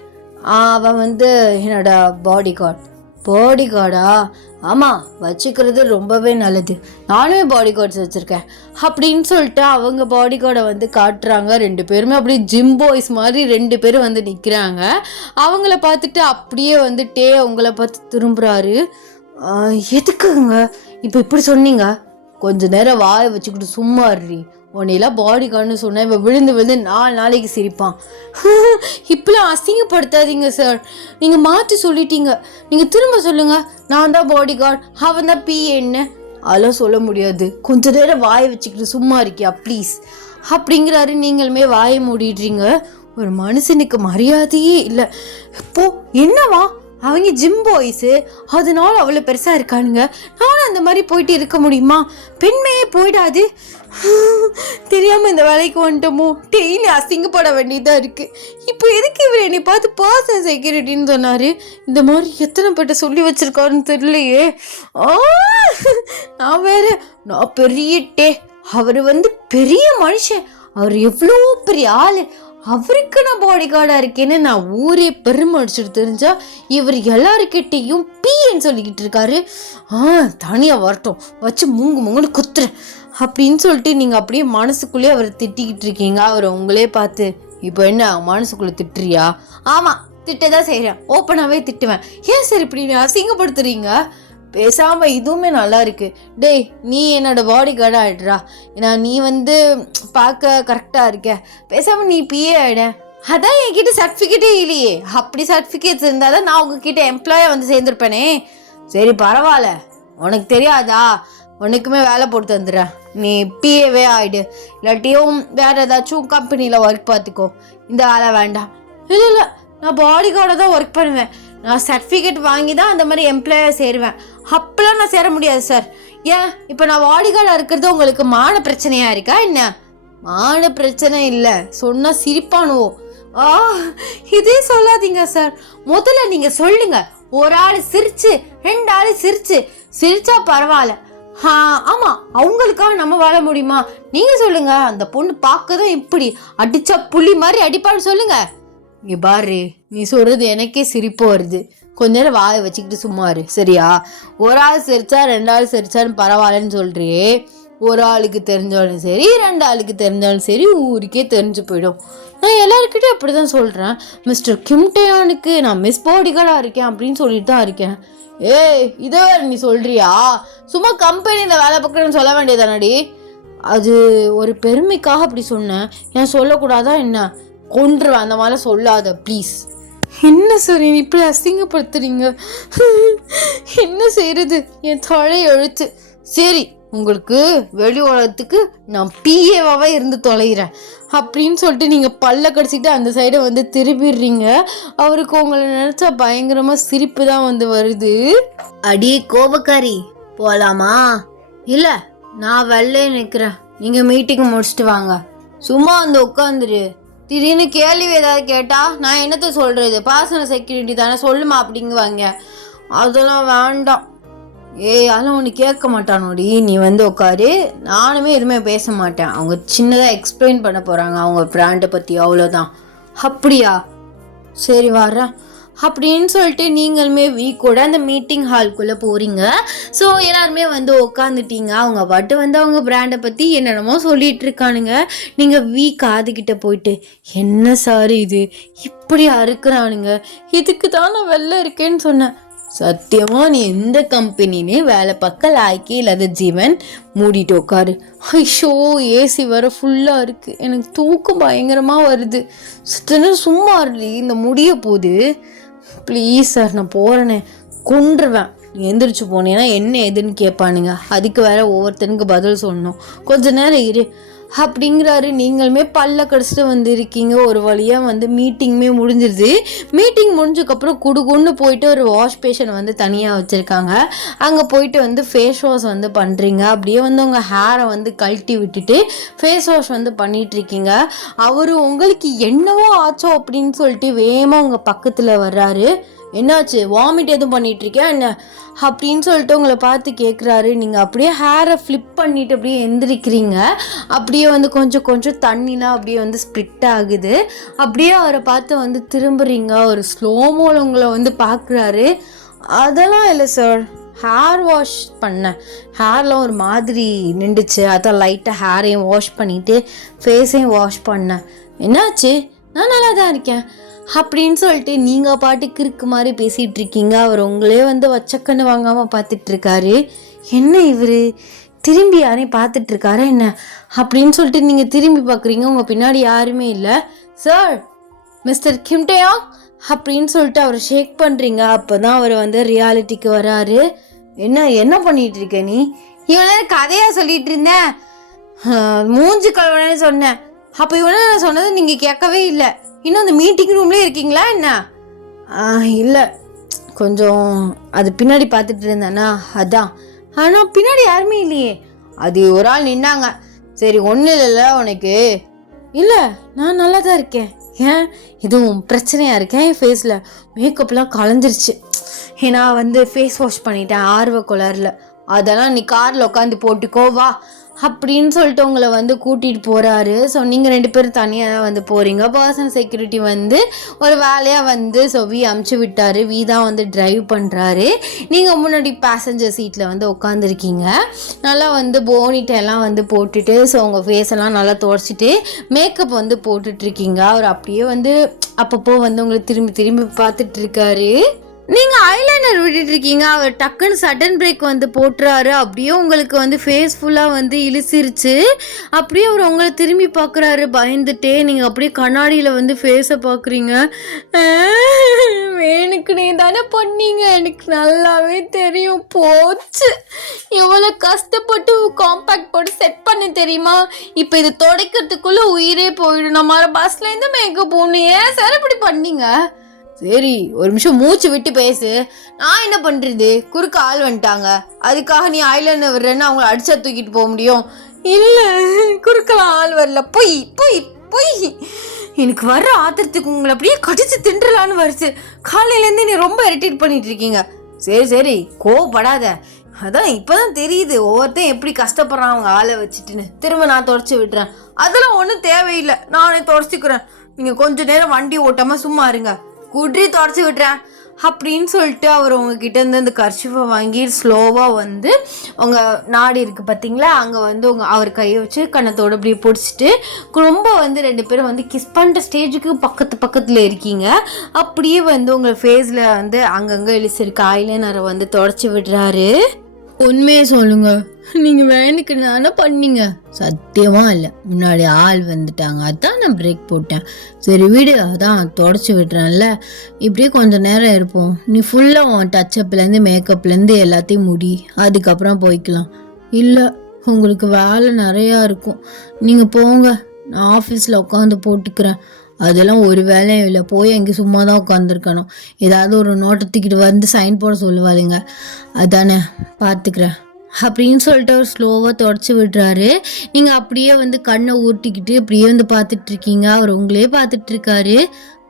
அவன் என்னோட பாடி கார்டு. பாடி கார்டா? ஆமாம், வச்சுக்கிறது ரொம்பவே நல்லது. நானுமே பாடி கார்ட்ஸ் வச்சுருக்கேன் அப்படின்னு சொல்லிட்டு அவங்க பாடி கார்டை காட்டுறாங்க. 2 பேருமே அப்படியே ஜிம் பாய்ஸ் மாதிரி 2 பேரும் நிற்கிறாங்க. அவங்கள பார்த்துட்டு அப்படியே உங்களை பார்த்து திரும்புகிறாரு. எதுக்குங்க இப்போ இப்படி சொன்னீங்க? கொஞ்ச நேரம் வாயை வச்சுக்கிட்டு சும்மா இருறி. உன்னையெல்லாம் பாடி கார்டுன்னு சொன்னேன், இவன் விழுந்து 4 நாளைக்கு சிரிப்பான். இப்பெல்லாம் அசிங்கப்படுத்தாதீங்க சார், நீங்கள் மாற்றி சொல்லிட்டீங்க. நீங்கள் திரும்ப சொல்லுங்கள், நான் தான் பாடி கார்டு, அவன் தான் பிஏன்னு. அதெல்லாம் சொல்ல முடியாது. கொஞ்ச நேரம் வாயை வச்சுக்கிட்டு சும்மா இருக்கியா ப்ளீஸ் அப்படிங்கிறாரு. நீங்களுமே வாயை மூடிடுறீங்க. ஒரு மனுஷனுக்கு மரியாதையே இல்லை. இப்போ என்னவா அவங்க ஜிம் பாய்ஸு, அதனால அவ்வளோ பெருசாக இருக்கானுங்க. நானும் அந்த மாதிரி போயிட்டு இருக்க முடியுமா? பெண்மையே போயிடாது. தெரியாமல் இந்த வேலைக்கு வந்துட்டோமோ, டெய்லி அசிங்கப்பட வேண்டியதாக இருக்குது. இப்போ எதுக்கு இவர் என்னை பார்த்து பர்சனல் செக்யூரிட்டின்னு சொன்னார்? இந்த மாதிரி எத்தனை பேட்ட சொல்லி வச்சுருக்காருன்னு தெரியலையே. நான் பெரிய அவர் பெரிய மனுஷன், அவர் எவ்வளோ பெரிய ஆள், அவருக்கு நான் பாடி கார்டாக இருக்கேன்னு நான் ஊரே பெருமை அடிச்சுட்டு தெரிஞ்சா இவர் எல்லாருக்கிட்டையும் பின்னு சொல்லிக்கிட்டு இருக்காரு. தனியாக வரட்டும், வச்சு மூங்குன்னு குத்துறேன் அப்படின்னு சொல்லிட்டு நீங்கள் அப்படியே மனசுக்குள்ளே அவரை திட்டிக்கிட்டு இருக்கீங்க. அவரை உங்களே பார்த்து, இப்போ என்ன மனசுக்குள்ளே திட்டுறியா? ஆமாம், திட்டதான் செய்கிறேன், ஓப்பனாகவே திட்டுவேன். ஏன் சார் இப்படி அசிங்கப்படுத்துறீங்க? பேசாமல் இதுவுமே நல்லா இருக்கு. டேய், நீ என்னோட பாடி கார்டாக ஆகிடுறா. ஏன்னா நீ பார்க்க கரெக்டாக இருக்க. பேசாமல் நீ பிஏ ஆகிட. அதான் என்கிட்ட சர்டிஃபிகேட்டே இல்லையே. அப்படி சர்டிஃபிகேட்ஸ் இருந்தால் தான் நான் உங்ககிட்ட எம்ப்ளாயாக சேர்ந்துருப்பேனே. சரி பரவாயில்ல, உனக்கு தெரியாதா, உனக்குமே வேலை போட்டு தந்துடுறேன். நீ பிஏவே ஆகிடு, இல்லாட்டியும் வேறு ஏதாச்சும் கம்பெனியில் ஒர்க் பார்த்துக்கோ. இந்த வேலை வேண்டாம். இல்லை, நான் பாடி கார்டை தான் ஒர்க் பண்ணுவேன். நான் சர்டிஃபிகேட் வாங்கி தான் அந்த மாதிரி எம்ப்ளாயாக சேருவேன். அப்பெல்லாம் நான் சேர முடியாது சார். ஏன் இப்போ நான் பாடி கார்டாக இருக்கிறது உங்களுக்கு மான பிரச்சனையாக இருக்கா என்ன? மான பிரச்சனை இல்லை, சொன்னால் சிரிப்பானுவோ. இதே சொல்லாதீங்க சார். முதல்ல நீங்கள் சொல்லுங்கள், ஒரு ஆள் சிரிச்சு 2 ஆள் சிரிச்சா பரவாயில்ல. ஆமா, அவங்களுக்காக நம்ம வாழ முடியுமா? நீங்க சொல்லுங்க. அந்த பொண்ணு பார்க்கதான் இப்படி அடிச்சா புலி மாதிரி அடிப்பான்னு சொல்லுங்க. இங்க பாரு, நீ சொல்றது எனக்கே சிரிப்பு வருது. கொஞ்ச நேரம் வாயை வச்சுக்கிட்டு சும்மா இரு சரியா? ஒரு ஆள் சிரிச்சா 2 ஆள் சிரிச்சான்னு பரவாயில்லன்னு சொல்றியே. ஒரு ஆளுக்கு தெரிஞ்சாலும் சரி 2 ஆளுக்கு தெரிஞ்சாலும் சரி ஊருக்கே தெரிஞ்சு போயிடும். நான் எல்லாருக்கிட்டையும் அப்படிதான் சொல்றேன். மிஸ்டர் கிம்டேயானுக்கு நான் மிஸ் பாடிகார்டா இருக்கேன் அப்படின்னு சொல்லிட்டு தான் இருக்கேன். ஏய், இதை வேற நீ சொல்றியா? சும்மா கம்பெனியில் வேலை பார்க்குறேன்னு சொல்ல வேண்டியதானடி? அது ஒரு பெருமைக்காக அப்படி சொன்னேன். ஏன் சொல்லக்கூடாதா என்ன? கொன்றுவேன், அந்த மாதிரிலாம் சொல்லாத ப்ளீஸ். என்ன சார் இப்படி அசிங்கப்படுத்துறீங்க? என்ன செய்யறது, என் தலை எழுத்து. சரி, உங்களுக்கு வெளி உலகத்துக்கு நான் பிஏவாவே இருந்து தொலைகிறேன் அப்படின்னு சொல்லிட்டு நீங்கள் பல்ல கடிச்சிட்டு அந்த சைடை வந்து திரும்பிடுறீங்க. அவருக்கு உங்களை நினச்சா பயங்கரமாக சிரிப்பு தான் வந்து வருது. அடி கோபக்காரி, போகலாமா? இல்லை, நான் வெளில நிற்கிறேன். நீங்கள் மீட்டிங் முடிச்சுட்டு வாங்க. சும்மா வந்து உட்காந்துரு. திடீர்னு கேள்வி ஏதாவது கேட்டால் நான் என்னத்தை சொல்கிறது? பர்சனல் செக்யூரிட்டி தானே, சொல்லுமா அப்படிங்குவாங்க. அதெல்லாம் வேண்டாம். அதெல்லாம் ஒன்று கேட்க மாட்டானோடி. நீ வந்து உட்காரு, நானுமே எதுவுமே பேச மாட்டேன். அவங்க சின்னதாக எக்ஸ்பிளைன் பண்ண போகிறாங்க அவங்க பிராண்டை பற்றி, அவ்வளோதான். அப்படியா? சரி வர்றேன் அப்படின்னு சொல்லிட்டு நீங்களுமே வீக்கோட அந்த மீட்டிங் ஹால்குள்ளே போகிறீங்க. ஸோ எல்லாருமே வந்து உட்காந்துட்டீங்க. அவங்க பாட்டு வந்து அவங்க பிராண்டை பற்றி என்னென்னமோ சொல்லிகிட்டு இருக்கானுங்க. நீங்கள் வீக் காதுகிட்ட போயிட்டு, என்ன சார் இது இப்படி அறுக்குறானுங்க, இதுக்கு தான் நான் வெளில இருக்கேன்னு சொன்னேன். சத்தியமாக நீ எந்த கம்பெனினே வேலை பார்க்க லாய்க்கே இல்லாத ஜீவன், மூடிட்டு உட்காரு. ஐஷோ, ஏசி வர ஃபுல்லாக இருக்குது, எனக்கு தூக்கம் பயங்கரமாக வருது. சும்மா இருடி, இந்த முடிய போகுது. ப்ளீஸ் சார், நான் போகிறேனே, கொன்றுவேன். நீ எந்திரிச்சு போனேன்னா என்ன எதுன்னு கேட்பானுங்க. அதுக்கு வேற ஒவ்வொருத்தனுக்கு பதில் சொல்லணும். கொஞ்ச நேரம் இரு அப்படிங்கிறாரு. நீங்களுமே பல்ல கடிச்சிட்டு வந்துருக்கீங்க. ஒரு வழியாக வந்து மீட்டிங்குமே முடிஞ்சிருது. மீட்டிங் முடிஞ்சதுக்கப்புறம் குடுகுன்னு போயிட்டு ஒரு வாஷ் பேஷன் வந்து தனியாக வச்சுருக்காங்க. அங்கே போயிட்டு வந்து ஃபேஸ் வாஷ் வந்து பண்ணுறீங்க. அப்படியே வந்து உங்கள் ஹேரை வந்து கழட்டி விட்டுட்டு ஃபேஸ் வாஷ் வந்து பண்ணிகிட்ருக்கீங்க. அவர் உங்களுக்கு என்னவோ ஆச்சோ அப்படின்னு சொல்லிட்டு வேகமாக உங்கள் பக்கத்தில் வர்றாரு. என்னாச்சு, வாமிட் எதுவும் பண்ணிகிட்ருக்கியா என்ன அப்படின்னு சொல்லிட்டு உங்களை பார்த்து கேட்குறாரு. நீங்கள் அப்படியே ஹேரை ஃப்ளிப் பண்ணிவிட்டு அப்படியே எந்திரிக்கிறீங்க. அப்படியே வந்து கொஞ்சம் கொஞ்சம் தண்ணிலாம் அப்படியே வந்து ஸ்ப்ளிட் ஆகுது. அப்படியே அவரை பார்த்து வந்து திரும்புறீங்க. ஒரு ஸ்லோமோவில் உங்களை வந்து பார்க்குறாரு. அதெல்லாம் இல்லை சார், ஹேர் வாஷ் பண்ணேன், ஹேர்லாம் ஒரு மாதிரி நின்றுச்சு, அதான் லைட்டாக ஹேரையும் வாஷ் பண்ணிவிட்டு ஃபேஸையும் வாஷ் பண்ணேன். என்னாச்சு? நான் நல்லா தான் இருக்கேன் அப்படின்னு சொல்லிட்டு நீங்கள் பாட்டுக்கு இருக்கு மாதிரி பேசிகிட்டு இருக்கீங்க. அவர் உங்களே வந்து வச்சக்கண்ணு வாங்காமல் பார்த்துட்ருக்காரு. என்ன இவர் திரும்பி யாரையும் பார்த்துட்ருக்காரா என்ன அப்படின்னு சொல்லிட்டு நீங்கள் திரும்பி பார்க்குறீங்க. உங்கள் பின்னாடி யாருமே இல்லை. சார், மிஸ்டர் கிம்டேயா அப்படின்னு சொல்லிட்டு அவரை ஷேக் பண்ணுறீங்க. அப்போ தான் அவர் வந்து ரியாலிட்டிக்கு வராரு. என்ன பண்ணிகிட்டு இருக்க நீ? இவனை கதையாக சொல்லிகிட்டு இருந்தேன், மூஞ்சி கழுவனு சொன்னேன். அப்போ இவனை நான் சொன்னது நீங்கள் கேட்கவே இல்லை. இன்னும் அந்த மீட்டிங் ரூம்லேயே இருக்கீங்களா என்ன? இல்லை, கொஞ்சம் அது பின்னாடி பார்த்துட்டு இருந்தேன்னா அதான். ஆனால் பின்னாடி யாருமே இல்லையே. அது ஒரு ஆள் நின்னாங்க. சரி, ஒன்றும் இல்லைல்ல உனக்கு? இல்லை, நான் நல்லா தான் இருக்கேன். ஏன் எதுவும் பிரச்சனையாக இருக்கேன்? என் ஃபேஸில் மேக்கப்லாம் கலைஞ்சிருச்சு. ஏன்னா வந்து ஃபேஸ் வாஷ் பண்ணிட்டேன் ஆர்வ கோளாறுல. அதெல்லாம் நீ காரில் உட்காந்து போட்டுக்கோ வா அப்படின்னு சொல்லிட்டு உங்களை வந்து கூட்டிகிட்டு போகிறாரு. ஸோ நீங்கள் 2 பேரும் தனியாக தான் வந்து போகிறீங்க. பர்சனல் செக்யூரிட்டி வந்து ஒரு வேலையாக வந்து வி அமுச்சு விட்டார். வி தான் வந்து ட்ரைவ் பண்ணுறாரு. நீங்கள் முன்னாடி பேசஞ்சர் சீட்டில் வந்து உட்காந்துருக்கீங்க. நல்லா வந்து போனிட்டெல்லாம் வந்து போட்டுட்டு, ஸோ உங்கள் ஃபேஸெல்லாம் நல்லா துடைச்சிட்டு மேக்கப் வந்து போட்டுட்ருக்கீங்க. அவர் அப்படியே வந்து அப்பப்போ வந்து உங்களை திரும்பி திரும்பி பார்த்துட்ருக்காரு. நீங்கள் ஐலைனர் விட்டுட்டு இருக்கீங்க. அவர் டக்குன்னு சடன் பிரேக் வந்து போட்டுறாரு. அப்படியே உங்களுக்கு வந்து ஃபேஸ் ஃபுல்லாக வந்து இழுசிருச்சு. அப்படியே அவர் உங்களை திரும்பி பார்க்குறாரு பயந்துட்டே. நீங்கள் அப்படியே கண்ணாடியில் வந்து ஃபேஸை பார்க்குறீங்க. எனக்கு நீ தானே பண்ணீங்க, எனக்கு நல்லாவே தெரியும். போச்சு, எவ்வளோ கஷ்டப்பட்டு காம்பேக்ட் போட்டு செட் பண்ண தெரியுமா? இப்போ இது துடைக்கிறதுக்குள்ளே உயிரே போயிடும். நம்ம பஸ்லேருந்து மேக்கப் போகணும். ஏன் சார் இப்படி பண்ணீங்க? சரி, ஒரு நிமிஷம் மூச்சு விட்டு பேசு. நான் என்ன பண்ணுறது, குறுக்க ஆள் வந்துட்டாங்க, அதுக்காக நீ ஐலைனர் விடுறேன்னு அவங்கள அடிச்சா தூக்கிட்டு போக முடியும்? இல்லை, குறுக்கலாம் ஆள் வரல. பொய் பொய் பொய். எனக்கு வர்ற ஆத்திரத்துக்கு உங்களை அப்படியே கடிச்சு தின்றலான்னு வருது. காலையிலேருந்து நீ ரொம்ப இரிட்டேட் பண்ணிட்டு இருக்கீங்க. சரி சரி கோவப்படாத. அதான் இப்போதான் தெரியுது ஒவ்வொருத்தையும் எப்படி கஷ்டப்படுறான் அவங்க ஆளை வச்சுட்டுன்னு. திரும்ப நான் தொடச்சி விட்டுறேன். அதெல்லாம் ஒன்றும் தேவையில்லை, நானே தொடச்சிக்கிறேன். நீங்கள் கொஞ்ச நேரம் வண்டி ஓட்டாமல் சும்மா இருங்க, குட்ரி தொடச்சி விட்டுறேன் அப்படின்னு சொல்லிட்டு அவர் உங்ககிட்ட இருந்து அந்த கர்ச்சிஃபை வாங்கி ஸ்லோவாக வந்து உங்கள் நாடி இருக்குது பார்த்தீங்களா, அங்கே வந்து அவர் கையை வச்சு கண்ணத்தோடு அப்படியே பிடிச்சிட்டு ரொம்ப வந்து 2 பேரும் வந்து கிஸ் பண்ணுற ஸ்டேஜுக்கு பக்கத்தில் இருக்கீங்க. அப்படியே வந்து உங்கள் ஃபேஸில் வந்து அங்கங்கே இழிச்சிருக்க ஐலைனரை வந்து தொடச்சி விடுறாரு. உண்மையை சொல்லுங்க, நீங்கள் வேணுக்கு தானே பண்ணீங்க? சத்தியமாக இல்லை, முன்னாடி ஆள் வந்துட்டாங்க, அதான் நான் பிரேக் போட்டேன். சரி வீடு, அதான் தொடச்சி விட்டுறேன்ல, இப்படியே கொஞ்சம் நேரம் இருப்போம். நீ ஃபுல்லாக உன் டச்சப்லேருந்து மேக்கப்லேருந்து எல்லாத்தையும் முடி, அதுக்கப்புறம் போய்க்கலாம். இல்லை உங்களுக்கு வேலை நிறையா இருக்கும், நீங்கள் போங்க, நான் ஆஃபீஸில் உட்காந்து போட்டுக்கிறேன். அதெல்லாம் ஒரு வேலையும் இல்லை, போய் அங்கே சும்மா தான் உட்காந்துருக்கணும். ஏதாவது ஒரு நோட்டத்துக்கிட்டு வந்து சைன் போட சொல்லுவாருங்க, அதானே பார்த்துக்கிறேன் அப்படின்னு சொல்லிட்டு அவர் ஸ்லோவாக தொடச்சி விடுறாரு. நீங்கள் அப்படியே வந்து கண்ணை ஊட்டிக்கிட்டு அப்படியே வந்து பார்த்துட்ருக்கீங்க. அவர் உங்களே பார்த்துட்ருக்காரு.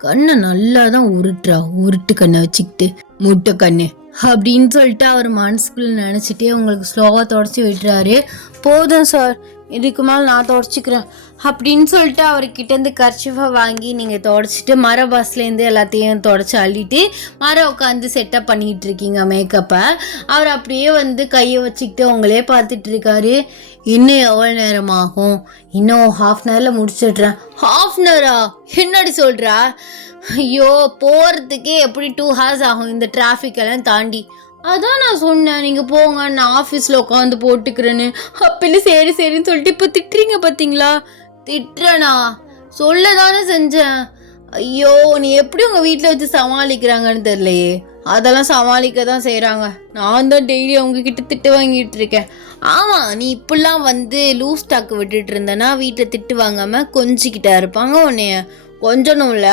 கண்ணை நல்லா தான் உருட்டு கண்ணை வச்சுக்கிட்டு முட்டை கண்ணு அப்படின்னு சொல்லிட்டு அவர் மனசுக்குள்ளே நினச்சிட்டே உங்களுக்கு ஸ்லோவாக தொடச்சி விடுறாரு. போதும் சார், இதுக்கு மேலே நான் தொடச்சிக்கிறேன் அப்படின்னு சொல்லிட்டு அவர்கிட்டேருந்து கர்ச்சிஃபை வாங்கி நீங்கள் தொடச்சிட்டு மர பஸ்லேருந்து எல்லாத்தையும் தொடச்சி அள்ளிட்டு உட்காந்து செட்டப் பண்ணிகிட்டு இருக்கீங்க மேக்கப்பை. அவர் அப்படியே வந்து கையை வச்சுக்கிட்டு உங்களே பார்த்துட்ருக்காரு. இன்னும் எவ்வளோ நேரம் ஆகும்? இன்னும் 1/2 hourல முடிச்சிடுறேன். 1/2 hour? என்னடி சொல்கிறா? ஐயோ, போகிறதுக்கே எப்படி 2 hours ஆகும் இந்த டிராஃபிக்கெல்லாம் தாண்டி. அதான் நான் சொன்னேன், நீங்கள் போங்க, நான் ஆஃபீஸில் உட்காந்து போட்டுக்கிறேன்னு. அப்படி சரின்னு சொல்லிட்டு இப்போ திட்டுறீங்க பார்த்தீங்களா? திட்டுறேனா? சொல்ல தானே செஞ்சேன். ஐயோ, நீ எப்படி உங்கள் வீட்டில் வச்சு சமாளிக்கிறாங்கன்னு தெரியலையே. அதெல்லாம் சமாளிக்க தான் செய்கிறாங்க. நான் தான் டெய்லி அவங்கக்கிட்ட திட்டு வாங்கிட்டு இருக்கேன். ஆமாம், நீ இப்படிலாம் வந்து லூஸ் டாக்கு விட்டுட்டு இருந்தேன்னா வீட்டில் திட்டு வாங்காமல் கொஞ்சிக்கிட்டா இருப்பாங்க உன்னைய. கொஞ்சணும்ல?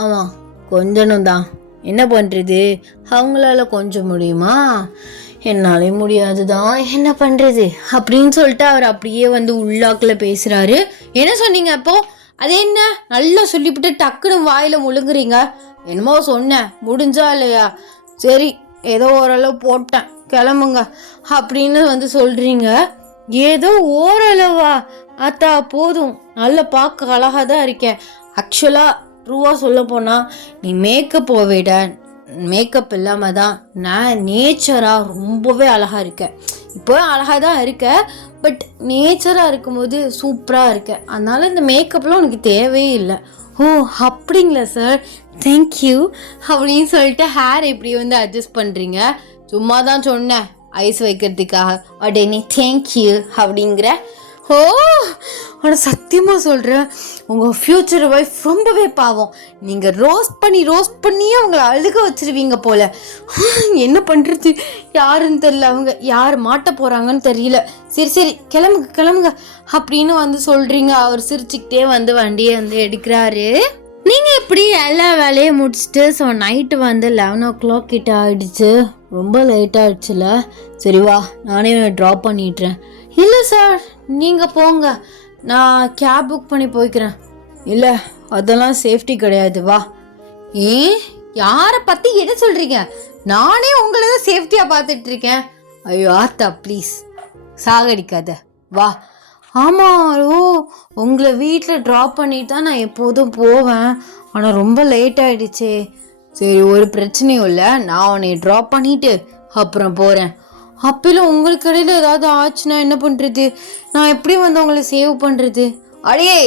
ஆமாம், கொஞ்சணும் தான். என்ன பண்ணுறது, அவங்களால கொஞ்சம் முடியுமா? என்னாலே முடியாது தான், என்ன பண்ணுறது அப்படின்னு சொல்லிட்டு அவர் அப்படியே வந்து உள்ளாக்கில் பேசுகிறாரு. என்ன சொன்னீங்க அப்போது? அது என்ன நல்லா சொல்லிவிட்டு டக்குன்னு வாயில் முழுங்குறீங்க? என்னமோ சொன்னேன், முடிஞ்சா இல்லையா? சரி, ஏதோ ஓரளவு போட்டேன், கிளம்புங்க அப்படின்னு வந்து சொல்கிறீங்க. ஏதோ ஓரளவா? அத்தா போதும், நல்லா பார்க்க அழகாக தான் இருக்கேன். ஆக்சுவலாக ட்ரூவாக சொல்ல போனால் நீ மேக்கப் இல்லாமல் தான் நான் நேச்சராக ரொம்பவே அழகாக இருக்கேன். இப்போ அழகாக தான் இருக்க, பட் நேச்சராக இருக்கும்போது சூப்பராக இருக்கேன். அதனால் இந்த மேக்கப்லாம் உனக்கு தேவையே இல்லை. ஓ அப்படிங்களா சார், தேங்க்யூ அப்படின்னு சொல்லிட்டு ஹேர் இப்படி வந்து அட்ஜஸ்ட் பண்ணுறீங்க. சும்மா தான் சொன்னேன் ஐஸ் வைக்கிறதுக்காக, உடனே தேங்க்யூ அப்படிங்கிற. ஓ, ஆனால் சத்தியமாக சொல்கிறேன், உங்கள் ஃப்யூச்சர் ஒய்ஃப் ரொம்பவே பாவம். நீங்கள் ரோஸ்ட் பண்ணியே அவங்கள அழுக வச்சிருவீங்க போல். என்ன பண்ணுறது, யாருன்னு தெரியல, அவங்க யார் மாட்ட போகிறாங்கன்னு தெரியல. சரி கிளம்புங்க அப்படின்னு வந்து சொல்கிறீங்க. அவர் சிரிச்சுக்கிட்டே வந்து வண்டியை வந்து எடுக்கிறாரு. நீங்கள் இப்படி எல்லா வேலையும் முடிச்சுட்டு ஸோ நைட்டு வந்து 11 o'clock கிட்ட ஆகிடுச்சு. ரொம்ப லேட் ஆகிடுச்சுல. சரி வா, நானே ட்ராப் பண்ணிடுறேன். இல்லை சார், நீங்கள் போங்க, நான் கேப் புக் பண்ணி போய்க்கிறேன். இல்லை, அதெல்லாம் சேஃப்டி கிடையாது, வா. ஏன், யாரை பற்றி என்ன சொல்கிறீங்க? நானே உங்களை தான் சேஃப்டியாக பார்த்துட்ருக்கேன். ஐயோ ஆத்தா ப்ளீஸ் சாகடிக்காத, வா. ஆமாம், ஓ உங்களை வீட்டில் ட்ராப் பண்ணிட்டு தான் நான் எப்போதும் போவேன், ஆனால் ரொம்ப லேட் ஆகிடுச்சே. சரி, ஒரு பிரச்சனையும் இல்லை, நான் உன்னை ட்ராப் பண்ணிவிட்டு அப்புறம் போகிறேன். அப்பெல்லாம் உங்களுக்கு கடையில் ஏதாவது ஆச்சுன்னா என்ன பண்ணுறது? நான் எப்படி வந்து உங்களை சேவ் பண்ணுறது? அடையே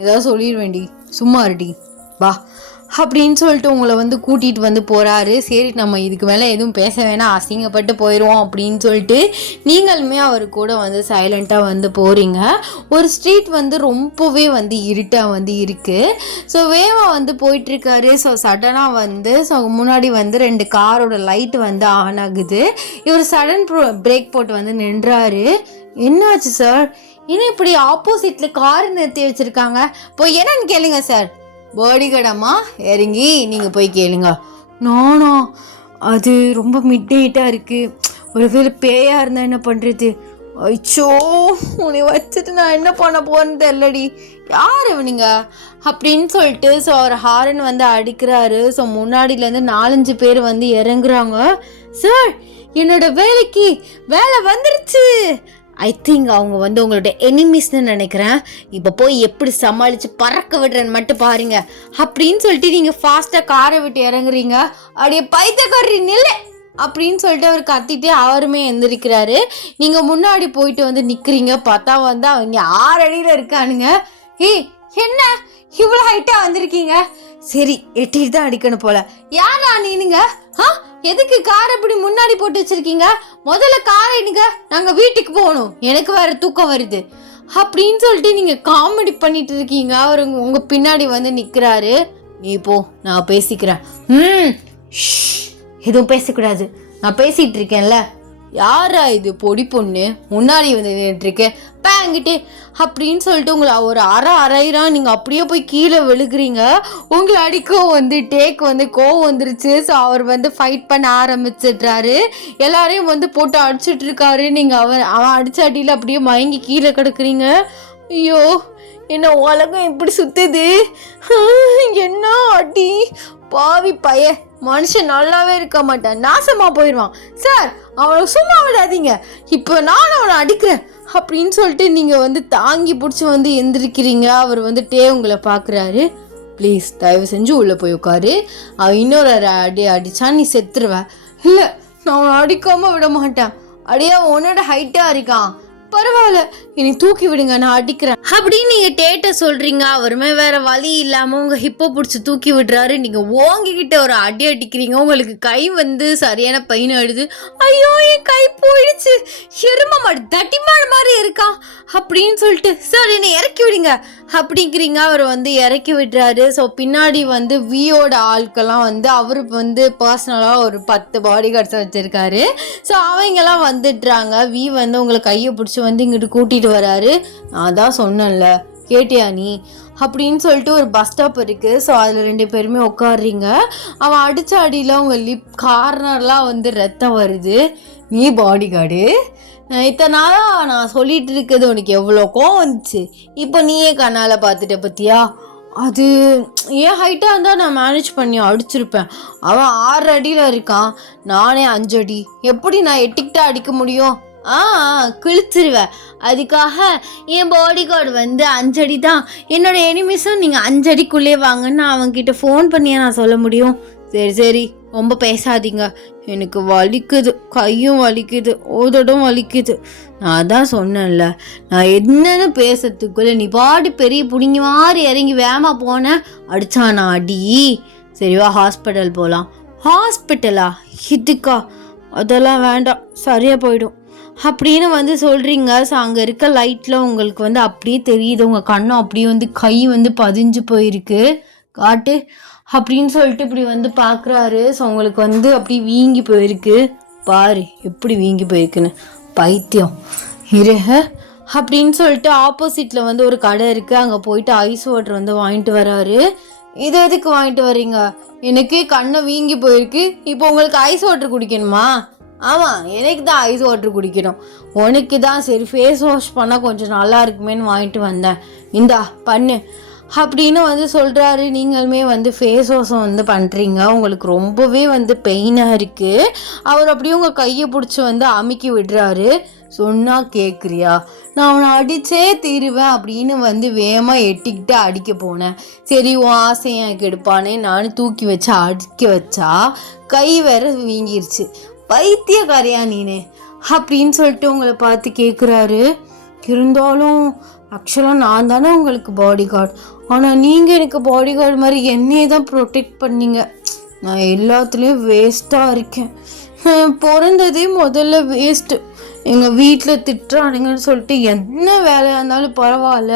ஏதாவது சொல்லிடுவேண்டி, சும்மா இருடி, வா அப்படின்னு சொல்லிட்டு உங்களை வந்து கூட்டிகிட்டு வந்து போகிறாரு. சரி, நம்ம இதுக்கு மேலே எதுவும் பேச வேணாம், அசிங்கப்பட்டு போயிடுவோம் அப்படின்னு சொல்லிட்டு நீங்களுமே அவர் கூட வந்து சைலண்ட்டாக வந்து போகிறீங்க. ஒரு ஸ்ட்ரீட் வந்து ரொம்பவே வந்து இருட்டாக வந்து இருக்குது. ஸோ வேகமாக வந்து போயிட்டுருக்காரு. ஸோ சடனாக வந்து முன்னாடி வந்து 2 காரோட லைட்டு வந்து ஆன் ஆகுது. இவர் சடன் பிரேக் போட்டு வந்து நின்றாரு. என்னாச்சு சார், இன்னும் இப்படி ஆப்போசிட்டில் கார் நிறுத்தி வச்சுருக்காங்க, போய் என்னன்னு கேளுங்க சார். பாடிகார்டம்மா இறங்கி நீங்கள் போய் கேளுங்க. நானா? அது ரொம்ப மிட் நைட்டாக இருக்குது, ஒரு வேளை பேயாக இருந்தால் என்ன பண்ணுறது? ஐச்சோ, உன்னை வச்சுட்டு நான் என்ன பண்ண போறேன்னு தெரியலடி. யார் இவனுங்க அப்படின்னு சொல்லிட்டு ஸோ அவர் ஹாரன் வந்து அடிக்கிறாரு. ஸோ முன்னாடியிலேருந்து 4-5 பேர் வந்து இறங்குறாங்க. சார், என்னோட வேலைக்கு வேலை வந்துருச்சு. ஐ திங்க் அவங்க வந்து உங்களோட எனிமீஸ்ன்னு நினைக்கிறேன். இப்போ போய் எப்படி சமாளித்து பறக்க விடுறேன்னு மட்டும் பாருங்க அப்படின்னு சொல்லிட்டு நீங்கள் ஃபாஸ்ட்டாக காரை விட்டு இறங்குறீங்க. அப்படியே பைத்தியக்காரி நில்லை அப்படின்னு சொல்லிட்டு அவர் கத்திட்டு அவருமே எந்திரிக்கிறாரு. நீங்கள் முன்னாடி போயிட்டு வந்து நிற்கிறீங்க. பார்த்தா வந்து அவங்க 6 அடியில் இருக்கானுங்க. ஏய், என்ன இவ்வளோ ஹைட்டாக வந்திருக்கீங்க? சரி, எட்டிட்டு தான் அடிக்கணும் போல. யாரா நீனுங்க? எதுக்கு காரை இப்படி முன்னாடி போட்டு வச்சிருக்கீங்க? முதல்ல காரை எடுங்க, நாங்கள் வீட்டுக்கு போகணும், எனக்கு வேற தூக்கம் வருது அப்படின்னு சொல்லிட்டு நீங்கள் காமெடி பண்ணிட்டு இருக்கீங்க. அவர் உங்கள் பின்னாடி வந்து நிற்கிறாரு. நீ போ, நான் பேசிக்கிறேன். எதுவும் பேசக்கூடாது, நான் பேசிகிட்டு இருக்கேன்ல. யாரா இது பொடி பொண்ணு முன்னாடி வந்து நின்றுருக்கு பேங்கிட்டு அப்படின்னு சொல்லிட்டு உங்களை ஒரு அரையிறா. நீங்கள் அப்படியே போய் கீழே விழுகிறீங்க. உங்களை அடிக்கவும் வந்து டேக் வந்து கோவம் வந்துருச்சு. ஸோ அவர் வந்து ஃபைட் பண்ண ஆரம்பிச்சிடுறாரு. எல்லாரையும் வந்து போட்டு அடிச்சிட்டு இருக்காரு. நீங்கள் அவன் அடிச்ச அடியில் அப்படியே மயங்கி கீழே கிடக்குறீங்க. ஐயோ, என்ன உலகம் இப்படி சுத்துது, என்ன அடி பாவி பைய. மனுஷன் நல்லாவே இருக்க மாட்டான், நாசமா போயிடுவான். சார், அவனை சும்மா விடாதீங்க, இப்போ நான் அவனை அடிக்கிறேன் அப்படின்னு சொல்லிட்டு நீங்கள் வந்து தாங்கி பிடிச்சி வந்து எந்திரிக்கிறீங்க. அவர் வந்துட்டே உங்களை பார்க்குறாரு. ப்ளீஸ் தயவு செஞ்சு உள்ளே போய் உட்காரு. அவன் இன்னொரு அடிச்சா நீ செத்துருவ. இல்லை, நான் அவனை அடிக்காமல் விட மாட்டேன். அடியா உன்னோட ஹைட்டாக இருக்கான், பரவாயில்ல, என்னை தூக்கி விடுங்க, நான் அடிக்கிறேன் அப்படின்னு நீங்கள் டேட்டை சொல்கிறீங்க. அவருமே வேற வழி இல்லாமல் உங்கள் ஹிப்பை பிடிச்சி தூக்கி விடுறாரு. நீங்கள் ஓங்கிக்கிட்ட ஒரு அடி அடிக்கிறீங்க. உங்களுக்கு கை வந்து சரியான பெயின் ஆயிடுது. ஐயோ, என் கை போயிடுச்சு, எரும மாடு தட்டிமாடு மாதிரி இருக்கான் அப்படின்னு சொல்லிட்டு சார் என்னை இறக்கி விடுங்க அப்படிங்கிறீங்க. அவர் வந்து இறக்கி விடுறாரு. ஸோ பின்னாடி வந்து வியோட ஆட்கள்லாம் வந்து அவருக்கு வந்து பர்சனலாக ஒரு 10 பாடி கார்ட்ஸ் வச்சுருக்காரு. ஸோ அவங்கெல்லாம் வந்துடுறாங்க. வி வந்து உங்களை கையை பிடிச்சி வந்து இங்கிட்டு கூட்டிகிட்டு வராரு. நான் தான் சொன்னேன்ல, கேட்டியா நீ அப்படின்னு சொல்லிட்டு ஒரு பஸ் ஸ்டாப் இருக்குது. ஸோ அதில் 2 பேருமே உட்காடுறீங்க. அவன் அடித்த அடியில் உங்கள் லிப் கார்னர்லாம் வந்து ரத்தம் வருது. நீ பாடி கார்டு, இத்தனை நாளாக நான் சொல்லிட்டு இருக்கிறது உனக்கு எவ்வளோ கோவம் வந்துச்சு, இப்போ நீயே கண்ணால் பார்த்துட்ட பற்றியா? அது ஏன் ஹைட்டாக இருந்தால் நான் மேனேஜ் பண்ணி அடிச்சிருப்பேன். அவன் 6 அடியில் இருக்கான், நானே 5 அடி. எப்படி நான் எட்டிக்கிட்ட அடிக்க முடியும்? கிழிச்சிருவேன். அதுக்காக என் பாடி கார்டு வந்து 5 அடி தான், என்னோட எனிமீஸும் நீங்கள் 5 அடிக்குள்ளே வாங்கன்னு அவன்கிட்ட ஃபோன் பண்ணியே நான் சொல்ல முடியும். சரி சரி, ரொம்ப பேசாதீங்க, எனக்கு வலிக்குது, கையும் வலிக்குது, ஓதடும் வலிக்குது. நான் தான் சொன்னேன்ல, நான் என்னன்னு பேசுறதுக்குள்ள நீ பாடி பெரிய புடிங்கி மாதிரி இறங்கி வேகமாக போனேன், அடிச்சானா அடி. சரிவா, ஹாஸ்பிட்டல் போகலாம். ஹாஸ்பிட்டலா? இதுக்கா? அதெல்லாம் வேண்டாம், சரியாக போயிடும் அப்படின்னு வந்து சொல்கிறீங்க. ஸோ அங்கே இருக்க லைட்டில் உங்களுக்கு வந்து அப்படியே தெரியுது, உங்கள் கண்ணும் அப்படியே வந்து கை வந்து பதிஞ்சு போயிருக்கு. காட்டு அப்படின்னு சொல்லிட்டு இப்படி வந்து பார்க்குறாரு. ஸோ உங்களுக்கு வந்து அப்படி வீங்கி போயிருக்கு. பாரு எப்படி வீங்கி போயிருக்குன்னு, பைத்தியம் இருக அப்படின்னு சொல்லிட்டு ஆப்போசிட்டில் வந்து ஒரு கடை இருக்குது. அங்கே போயிட்டு ஐஸ் வாட்டர் வந்து வாங்கிட்டு வராரு. இது எதுக்கு வாங்கிட்டு வரீங்க? எனக்கு கண்ணை வீங்கி போயிருக்கு, இப்போ உங்களுக்கு ஐஸ் வாட்டர் குடிக்கணுமா? ஆமாம், எனக்கு தான் ஐஸ் வாட்டர் குடிக்கணும். உனக்கு தான் சரி ஃபேஸ் வாஷ் பண்ணால் கொஞ்சம் நல்லா இருக்குமேன்னு வாங்கிட்டு வந்தேன், இந்தா பண்ணு அப்படின்னு வந்து சொல்கிறாரு. நீங்களுமே வந்து ஃபேஸ் வாஷம் வந்து பண்ணுறீங்க. உங்களுக்கு ரொம்பவே வந்து பெயினாக இருக்குது. அவர் அப்படியே உங்கள் கையை பிடிச்சி வந்து அமுக்கி விடுறாரு. சொன்னால் கேட்குறியா, நான் அவனை அடித்தே தீருவேன் அப்படின்னு வந்து வேகமாக எட்டிக்கிட்டு அடிக்க போனேன். சரி உன் ஆசை எனக்கு எடுப்பானே நான் தூக்கி வச்சு அடிக்க வச்சா கை வேற வீங்கிருச்சு. பைத்தியக்காரியா நீனு அப்படின்னு சொல்லிட்டு உங்களை பார்த்து கேட்குறாரு. இருந்தாலும் ஆக்சுவலாக நான் தானே உங்களுக்கு பாடி கார்டு, ஆனால் நீங்கள் எனக்கு பாடி கார்டு மாதிரி என்னையே தான் ப்ரொடெக்ட் பண்ணீங்க. நான் எல்லாத்துலேயும் வேஸ்ட்டாக இருக்கேன். பிறந்ததே முதல்ல வேஸ்ட்டு. எங்கள் வீட்டில் திட்டுறானுங்கன்னு சொல்லிட்டு என்ன வேலையாக இருந்தாலும் பரவாயில்ல,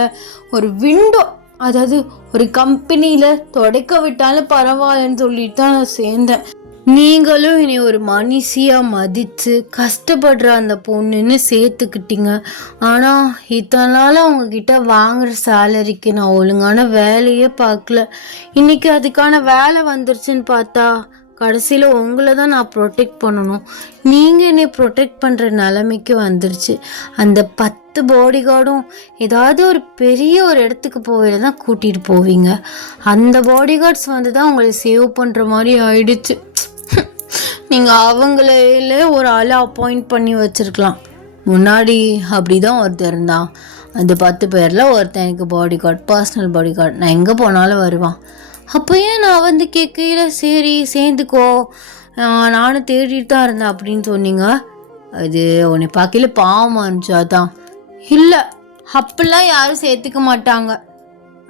ஒரு விண்டோ அதாவது ஒரு கம்பெனியில் தொடக்க விட்டாலும் பரவாயில்லன்னு சொல்லிட்டு தான் நான் சேர்ந்தேன். நீங்களும் என்னை ஒரு மனுஷியாக மதித்து கஷ்டப்படுற அந்த பொண்ணுன்னு சேர்த்துக்கிட்டீங்க. ஆனால் இத்தனை நாள் அவங்கக்கிட்ட வாங்குகிற சேலரிக்கு நான் ஒழுங்கான வேலையே பார்க்கல. இன்றைக்கி அதுக்கான வேலை வந்துருச்சுன்னு பார்த்தா கடைசியில் உங்களை தான் நான் ப்ரொடெக்ட் பண்ணணும். நீங்கள் என்னை ப்ரொடெக்ட் பண்ணுற நிலைமைக்கு வந்துருச்சு. அந்த 10 பாடி கார்டும் ஏதாவது ஒரு பெரிய ஒரு இடத்துக்கு போயில தான் கூட்டிகிட்டு போவீங்க. அந்த பாடி கார்ட்ஸ் வந்து தான் உங்களை சேவ் பண்ணுற மாதிரி ஆயிடுச்சு. நீங்கள் அவங்களே ஒரு ஆளை அப்பாயிண்ட் பண்ணி வச்சுருக்கலாம். முன்னாடி அப்படி தான் ஒருத்தர் இருந்தான். அந்த 10 பேரில் ஒருத்தன் எனக்கு body guard, personal body guard, நான் எங்கே போனாலும் வருவான். அப்போ ஏன் நான் வந்து கேட்கல, சரி சேர்ந்துக்கோ நானும் தேடிட்டு தான் இருந்தேன் அப்படின்னு சொன்னீங்க. அது உன்னை பார்க்கல பாவமாக இருந்துச்சா தான்? இல்லை, அப்படிலாம் யாரும் சேர்த்துக்க மாட்டாங்க.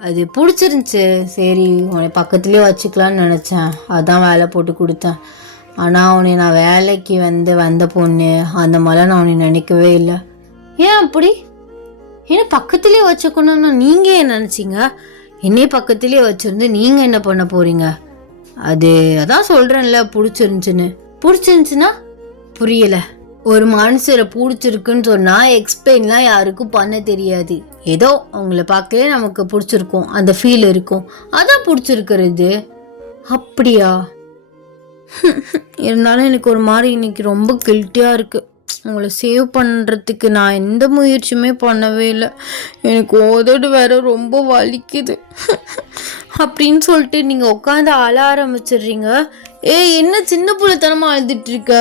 அது பிடிச்சிருந்துச்சு, சரி உன்னை பக்கத்துலேயே வச்சுக்கலான்னு நினச்சேன், அதான் வேலை போட்டு கொடுத்தேன். ஆனால் உன்னை நான் வேலைக்கு வந்த பொண்ணு அந்த மாதிரிலாம் நான் உன்னை நினைக்கவே இல்லை. ஏன் அப்படி? ஏன்னா பக்கத்துலேயே வச்சுக்கணும்னு நீங்கள் ஏன் நினச்சிங்க? என்னையே பக்கத்துலேயே வச்சுருந்து நீங்கள் என்ன பண்ண போகிறீங்க? அதான் சொல்கிறேன்ல பிடிச்சிருந்துச்சுன்னு. பிடிச்சிருந்துச்சுன்னா புரியலை. ஒரு மனுஷரை பிடிச்சிருக்குன்னு சொன்னால் எக்ஸ்பிளைன்லாம் யாருக்கும் பண்ண தெரியாது. ஏதோ அவங்கள பார்க்கவே நமக்கு பிடிச்சிருக்கும், அந்த ஃபீல் இருக்கும், அதான் பிடிச்சிருக்கிறது. அப்படியா? இருந்தாலும் எனக்கு ஒரு மாதிரி இன்னைக்கு ரொம்ப கில்ட்டியாக இருக்குது. உங்களை சேவ் பண்ணுறதுக்கு நான் எந்த முயற்சியுமே பண்ணவே இல்லை. எனக்கு உதடு வேற ரொம்ப வலிக்குது அப்படின்னு சொல்லிட்டு நீங்கள் உட்காந்து அழ ஆரம்பிச்சிடுறீங்க. என்ன சின்ன புள்ளத்தனமாக அழுதுட்ருக்க?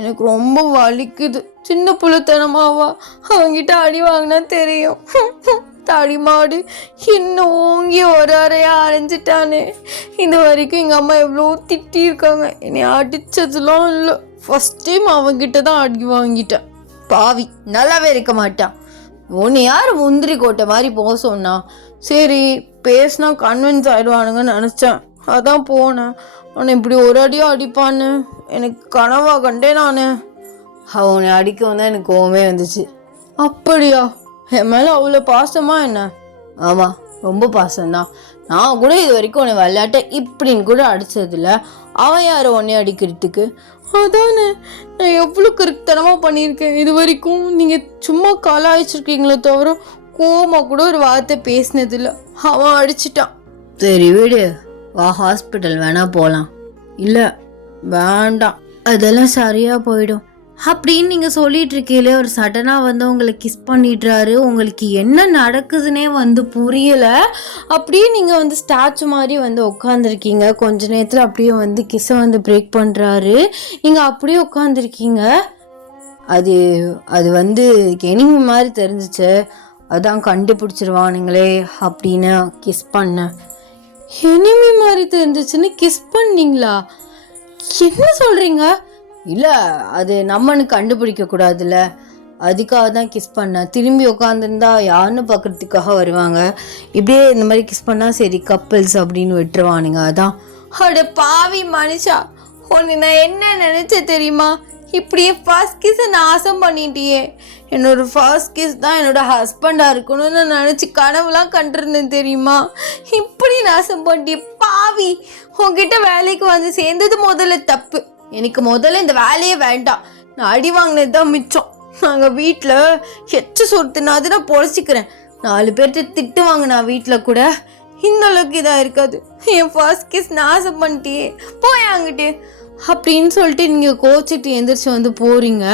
எனக்கு ரொம்ப வலிக்குது. சின்ன புள்ளத்தனமாவா? அவங்கிட்ட அடி வாங்கினா தெரியும். தடிமாடு இன்னும் ஓங்கி ஒரு அறையா அரைஞ்சிட்டானே. இந்த வரைக்கும் எங்கள் அம்மா எவ்வளோ திட்டிருக்காங்க. என்னை அடித்ததுலாம் இல்லை, ஃபஸ்ட் டைம் அவங்கிட்ட தான் அடி வாங்கிட்டேன். பாவி, நல்லாவே இருக்க மாட்டான். ஒன்று யார் முந்திரி கோட்டை மாதிரி போக சொன்னா? சரி பேசினா கன்வின்ஸ் ஆகிடுவானுங்கன்னு நினச்சேன், அதான் போனேன். ஆனால் இப்படி ஒரு அடியாக அடிப்பான்னு எனக்கு கனவா கண்டே. நான் அவனை அடிக்கவும் தான் எனக்கு கோவமே வந்துச்சு. அப்படியா? என் மேலே அவ்வளோ பாசமா என்ன? ஆமாம், ரொம்ப பாசம்தான். நான் கூட இது வரைக்கும் உன்னை விளையாட்ட இப்படின்னு கூட அடித்ததில்ல. அவன் யாரை உன்னை அடிக்கிறதுக்கு? அதானே, நான் எவ்வளோ கிறுக்குத்தனமாக பண்ணியிருக்கேன் இது வரைக்கும். நீங்கள் சும்மா கலாய்ச்சிருக்கீங்களே தவிர கோவமாக கூட ஒரு வார்த்தை பேசினதில்லை. அவன் அடிச்சிட்டான். சரி விடு, வா ஹாஸ்பிட்டல் வேணா போகலாம். இல்லை வேண்டாம், அதெல்லாம் சரியாக போயிடும் அப்படின்னு நீங்கள் சொல்லிட்டு இருக்கீங்களே, ஒரு சடனாக வந்து உங்களை கிஸ் பண்ணிடுறாரு. உங்களுக்கு என்ன நடக்குதுன்னே வந்து புரியலை. அப்படியே நீங்கள் வந்து ஸ்டாச்சு மாதிரி வந்து உட்காந்துருக்கீங்க. கொஞ்ச நேரத்தில் அப்படியே வந்து கிஸ்ஸை வந்து பிரேக் பண்ணுறாரு. நீங்கள் அப்படியே உட்காந்துருக்கீங்க. அது வந்து எனிமி மாதிரி தெரிஞ்சிச்சு, அதான் கண்டுபிடிச்சிருவானுங்களே அப்படின்னு கிஸ் பண்ணேன். எனிமி மாதிரி தெரிஞ்சிச்சுன்னு கிஸ் பண்ணீங்களா? என்ன சொல்கிறீங்க? இல்லை, அது நம்மன்னு கண்டுபிடிக்க கூடாதுல்ல, அதுக்காக தான் கிஸ் பண்ணேன். திரும்பி உட்காந்துருந்தா யாருன்னு பார்க்கறதுக்காக வருவாங்க. இப்படியே இந்த மாதிரி கிஸ் பண்ணால் சரி கப்பல்ஸ் அப்படின்னு விட்டுருவானுங்க, அதான். அட பாவி மனுஷா, உன்னை நான் என்ன நினச்சேன் தெரியுமா? இப்படியே ஃபர்ஸ்ட் கிஸ்ஸை நாசம் பண்ணிட்டியே. என்னோட ஃபர்ஸ்ட் கிஸ் தான் என்னோட ஹஸ்பண்டாக இருக்கணும்னு நினச்சி கனவுலாம் கண்டிருந்தேன் தெரியுமா? இப்படி நாசம் பண்ணிட்டியே பாவி. உங்ககிட்ட வேலைக்கு வந்து சேர்ந்தது முதல்ல தப்பு. எனக்கு முதல்ல இந்த வேலையே வேண்டாம். நான் அடி வாங்கினது தான் மிச்சம். நாங்கள் வீட்டில் எச்ச சொத்துனாது நான் பொழைச்சிக்கிறேன். 4 பேர்கிட்ட திட்டு வாங்கினா வீட்டில் கூட இந்த அளவுக்கு இதாக இருக்காது. என் ஃபர்ஸ்ட் கிஸ் நாசம் பண்ணிட்டியே, போய் அங்கிட்டு அப்படின்னு சொல்லிட்டு நீங்கள் கோச்சிட்டு எந்திரிச்சு வந்து போகிறீங்க.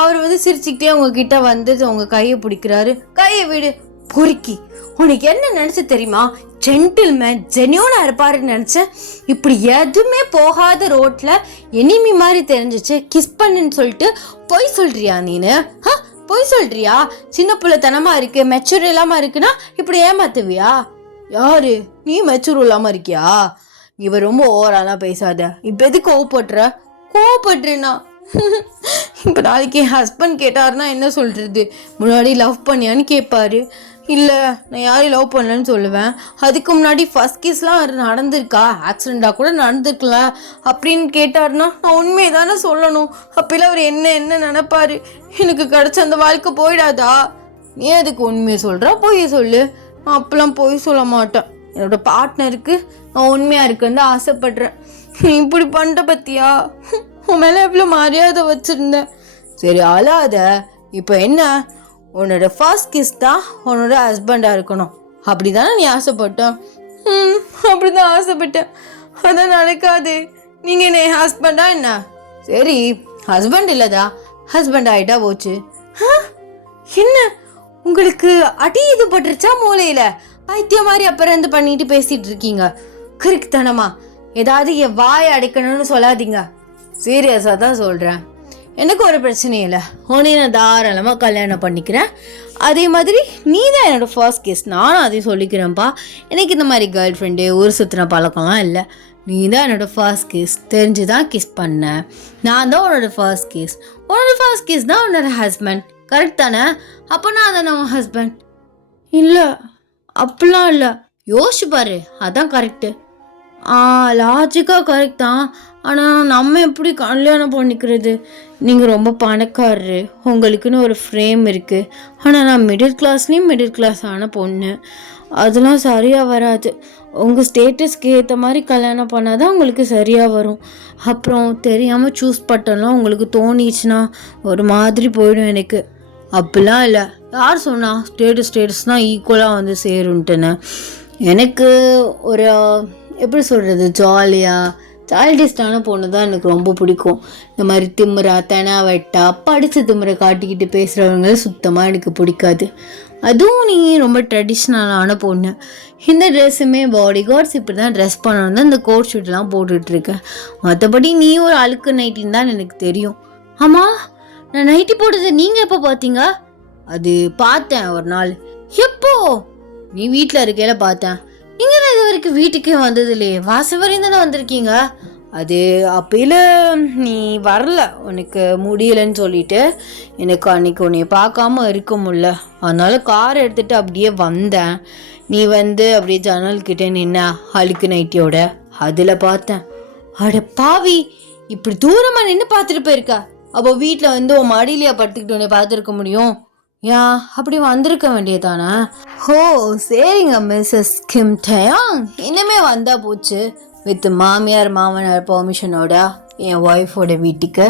அவர் வந்து சிரிச்சுக்கிட்டே உங்ககிட்ட வந்து உங்கள் கையை பிடிக்கிறாரு. கையை விடு பொறுக்கி. உனக்கு என்ன நினச்ச தெரியுமா? ஜென்டில்மேன் ஜென்யூனாக இருப்பாருன்னு நினச்சேன். இப்படி எதுவுமே போகாத ரோட்டில் எனிமி மாதிரி தெரிஞ்சிச்சு, கிஸ் பண்ணுன்னு சொல்லிட்டு பொய் சொல்கிறியா நீனு? பொய் சொல்கிறியா? சின்ன பிள்ளைத்தனமாக இருக்குது, மெச்சூர் இல்லாமல் இருக்குன்னா இப்படி ஏமாத்துவியா? யாரு நீ? மெச்சூர் இல்லாமல் இருக்கியா? இவ ரொம்ப ஓவராலாம் பேசாத. இப்போ எது கோவப்படுறேன்னா இப்போ நாளைக்கு என் ஹஸ்பண்ட் கேட்டாருன்னா என்ன சொல்கிறது? முன்னாடி லவ் பண்ணியான்னு கேட்பாரு. இல்லை நான் யாரையும் லவ் பண்ணலன்னு சொல்லுவேன். அதுக்கு முன்னாடி ஃபர்ஸ்ட் கிஸ்லாம் நடந்திருக்கா, ஆக்சிடெண்ட்டாக கூட நடந்திருக்கலாம் அப்படின்னு கேட்டாருன்னா நான் உண்மையை தானே சொல்லணும். அப்போல்லாம் அவர் என்ன நினைப்பாரு? எனக்கு கிடச்ச அந்த வாழ்க்கை போயிடாதா? நீ அதுக்கு உண்மையை சொல்கிறா பொய்யை சொல்லு. நான் அப்பெல்லாம் பொய் சொல்ல மாட்டேன். என்னோட பார்ட்னருக்கு நான் உண்மையாக இருக்குன்னு ஆசைப்படுறேன். இப்படி பண்ணிட்ட பத்தியா? உன் மேலே எவ்வளோ மரியாதை வச்சுருந்தேன். சரி அழாத. இப்போ என்ன, உன்னோட ஃபர்ஸ்ட் கிஸ் தான் உன்னோட ஹஸ்பண்டாக இருக்கணும் அப்படி தானே நீ ஆசைப்பட்டேன்? அப்படி தான் ஆசைப்பட்டேன். அதான் நடக்காது. நீங்கள் என்ன ஹஸ்பண்டா என்ன? சரி ஹஸ்பண்ட் இல்லதா, ஹஸ்பண்ட் ஆகிட்டா போச்சு. என்ன உங்களுக்கு அடி இது பட்டுருச்சா மூளையில்? பைத்தியம் மாதிரி அப்புறம் இருந்து பண்ணிட்டு பேசிட்டு இருக்கீங்க. கிறுக்குத்தனமா ஏதாவது என் வாயை அடைக்கணும்னு சொல்லாதீங்க. சீரியஸாக தான் சொல்கிறேன். எனக்கு ஒரு பிரச்சனையும் இல்லை. உன்னை நான் தாராளமாக கல்யாணம் பண்ணிக்கிறேன். அதே மாதிரி நீ தான் என்னோடய ஃபர்ஸ்ட் கிஸ். நானும் அதையும் சொல்லிக்கிறேன்ப்பா. எனக்கு இந்த மாதிரி கேர்ள் ஃப்ரெண்டு ஊர் சுற்றுன பழக்கம்லாம் இல்லை. நீ தான் என்னோடய ஃபர்ஸ்ட் கிஸ். தெரிஞ்சு தான் கிஸ் பண்ணேன். நான் தான் உன்னோட ஃபர்ஸ்ட் கிஸ். உன்னோட ஃபர்ஸ்ட் கிஸ் தான் உன்னோட ஹஸ்பண்ட். கரெக்ட் தானே? அப்போ நான் தானே உன் ஹஸ்பண்ட்? இல்லை அப்படிலாம் இல்லை. யோசிச்சு பாரு, அதான் கரெக்டு. லாஜிக்காக கரெக்ட் தான். ஆனால் நம்ம எப்படி கல்யாணம் பண்ணிக்கிறது? நீங்கள் ரொம்ப பணக்காரரு, உங்களுக்குன்னு ஒரு ஃப்ரேம் இருக்குது. ஆனால் நான் மிடில் கிளாஸ் ஆன பொண்ணு. அதெல்லாம் சரியாக வராது. உங்கள் ஸ்டேட்டஸ்க்கு ஏற்ற மாதிரி கல்யாணம் பண்ணால் தான் உங்களுக்கு சரியாக வரும். அப்புறம் தெரியாமல் சூஸ் பண்ணலாம் உங்களுக்கு தோணிச்சுன்னா ஒரு மாதிரி போயிடும் எனக்கு. அப்படிலாம் இல்லை. யார் சொன்னா ஸ்டேட்டஸ் தான் ஈக்குவலாக வந்து சேருன்ட்டுன்னு? எனக்கு ஒரு எப்படி சொல்கிறது, ஜாலியாக சைல்டிஷ்டான பொண்ணு தான் எனக்கு ரொம்ப பிடிக்கும். இந்த மாதிரி திமுறா தெனாவட்டா படித்த திமுறை காட்டிக்கிட்டு பேசுகிறவங்க சுத்தமாக எனக்கு பிடிக்காது. அதுவும் நீ ரொம்ப ட்ரெடிஷ்னலான பொண்ணு. இந்த ட்ரெஸ்ஸுமே பாடி கார்ட்ஸ் இப்படி தான் ட்ரெஸ் பண்ணணும் தான் இந்த கோட் ஷூட்லாம் போட்டுட்ருக்க. மற்றபடி நீ ஒரு அழுக்கு நைட்டின்னு தான் எனக்கு தெரியும். ஆமாம், நான் நைட்டி போட்டது நீங்கள் எப்போ பார்த்தீங்க? அது பார்த்தேன் ஒரு நாள். எப்போ? நீ வீட்டில் இருக்கையில பார்த்தேன். நீங்கள் தான் இது வரைக்கும் வீட்டுக்கே வந்தது இல்லையே, வாசல் வரையும் தானே வந்திருக்கீங்க. அது அப்பையில் நீ வரல, உனக்கு முடியலைன்னு சொல்லிட்டு எனக்கு அன்றைக்கி உன்னை பார்க்காம இருக்க முடியல. அதனால் கார் எடுத்துகிட்டு அப்படியே வந்தேன். நீ வந்து அப்படியே ஜன்னல்கிட்ட நின்ன அழுக்கு நைட்டியோட, அதில் பார்த்தேன். அட பாவி, இப்படி தூரமாக நின்று பார்த்துட்டு போயிருக்கா. அப்போ வீட்டில் வந்து உன் மடியிலையா படுத்துக்கிட்டு உன்னை பார்த்துருக்க முடியும்? ஏன் அப்படி வந்திருக்க வேண்டியதானே? ஹோ சரிங்க மிஸ்ஸஸ் கிம் டயாங், இன்னுமே வந்தா போச்சு. வித் மாமியார் மாமனார் பெர்மிஷனோட என் ஒய்ஃபோட வீட்டுக்கு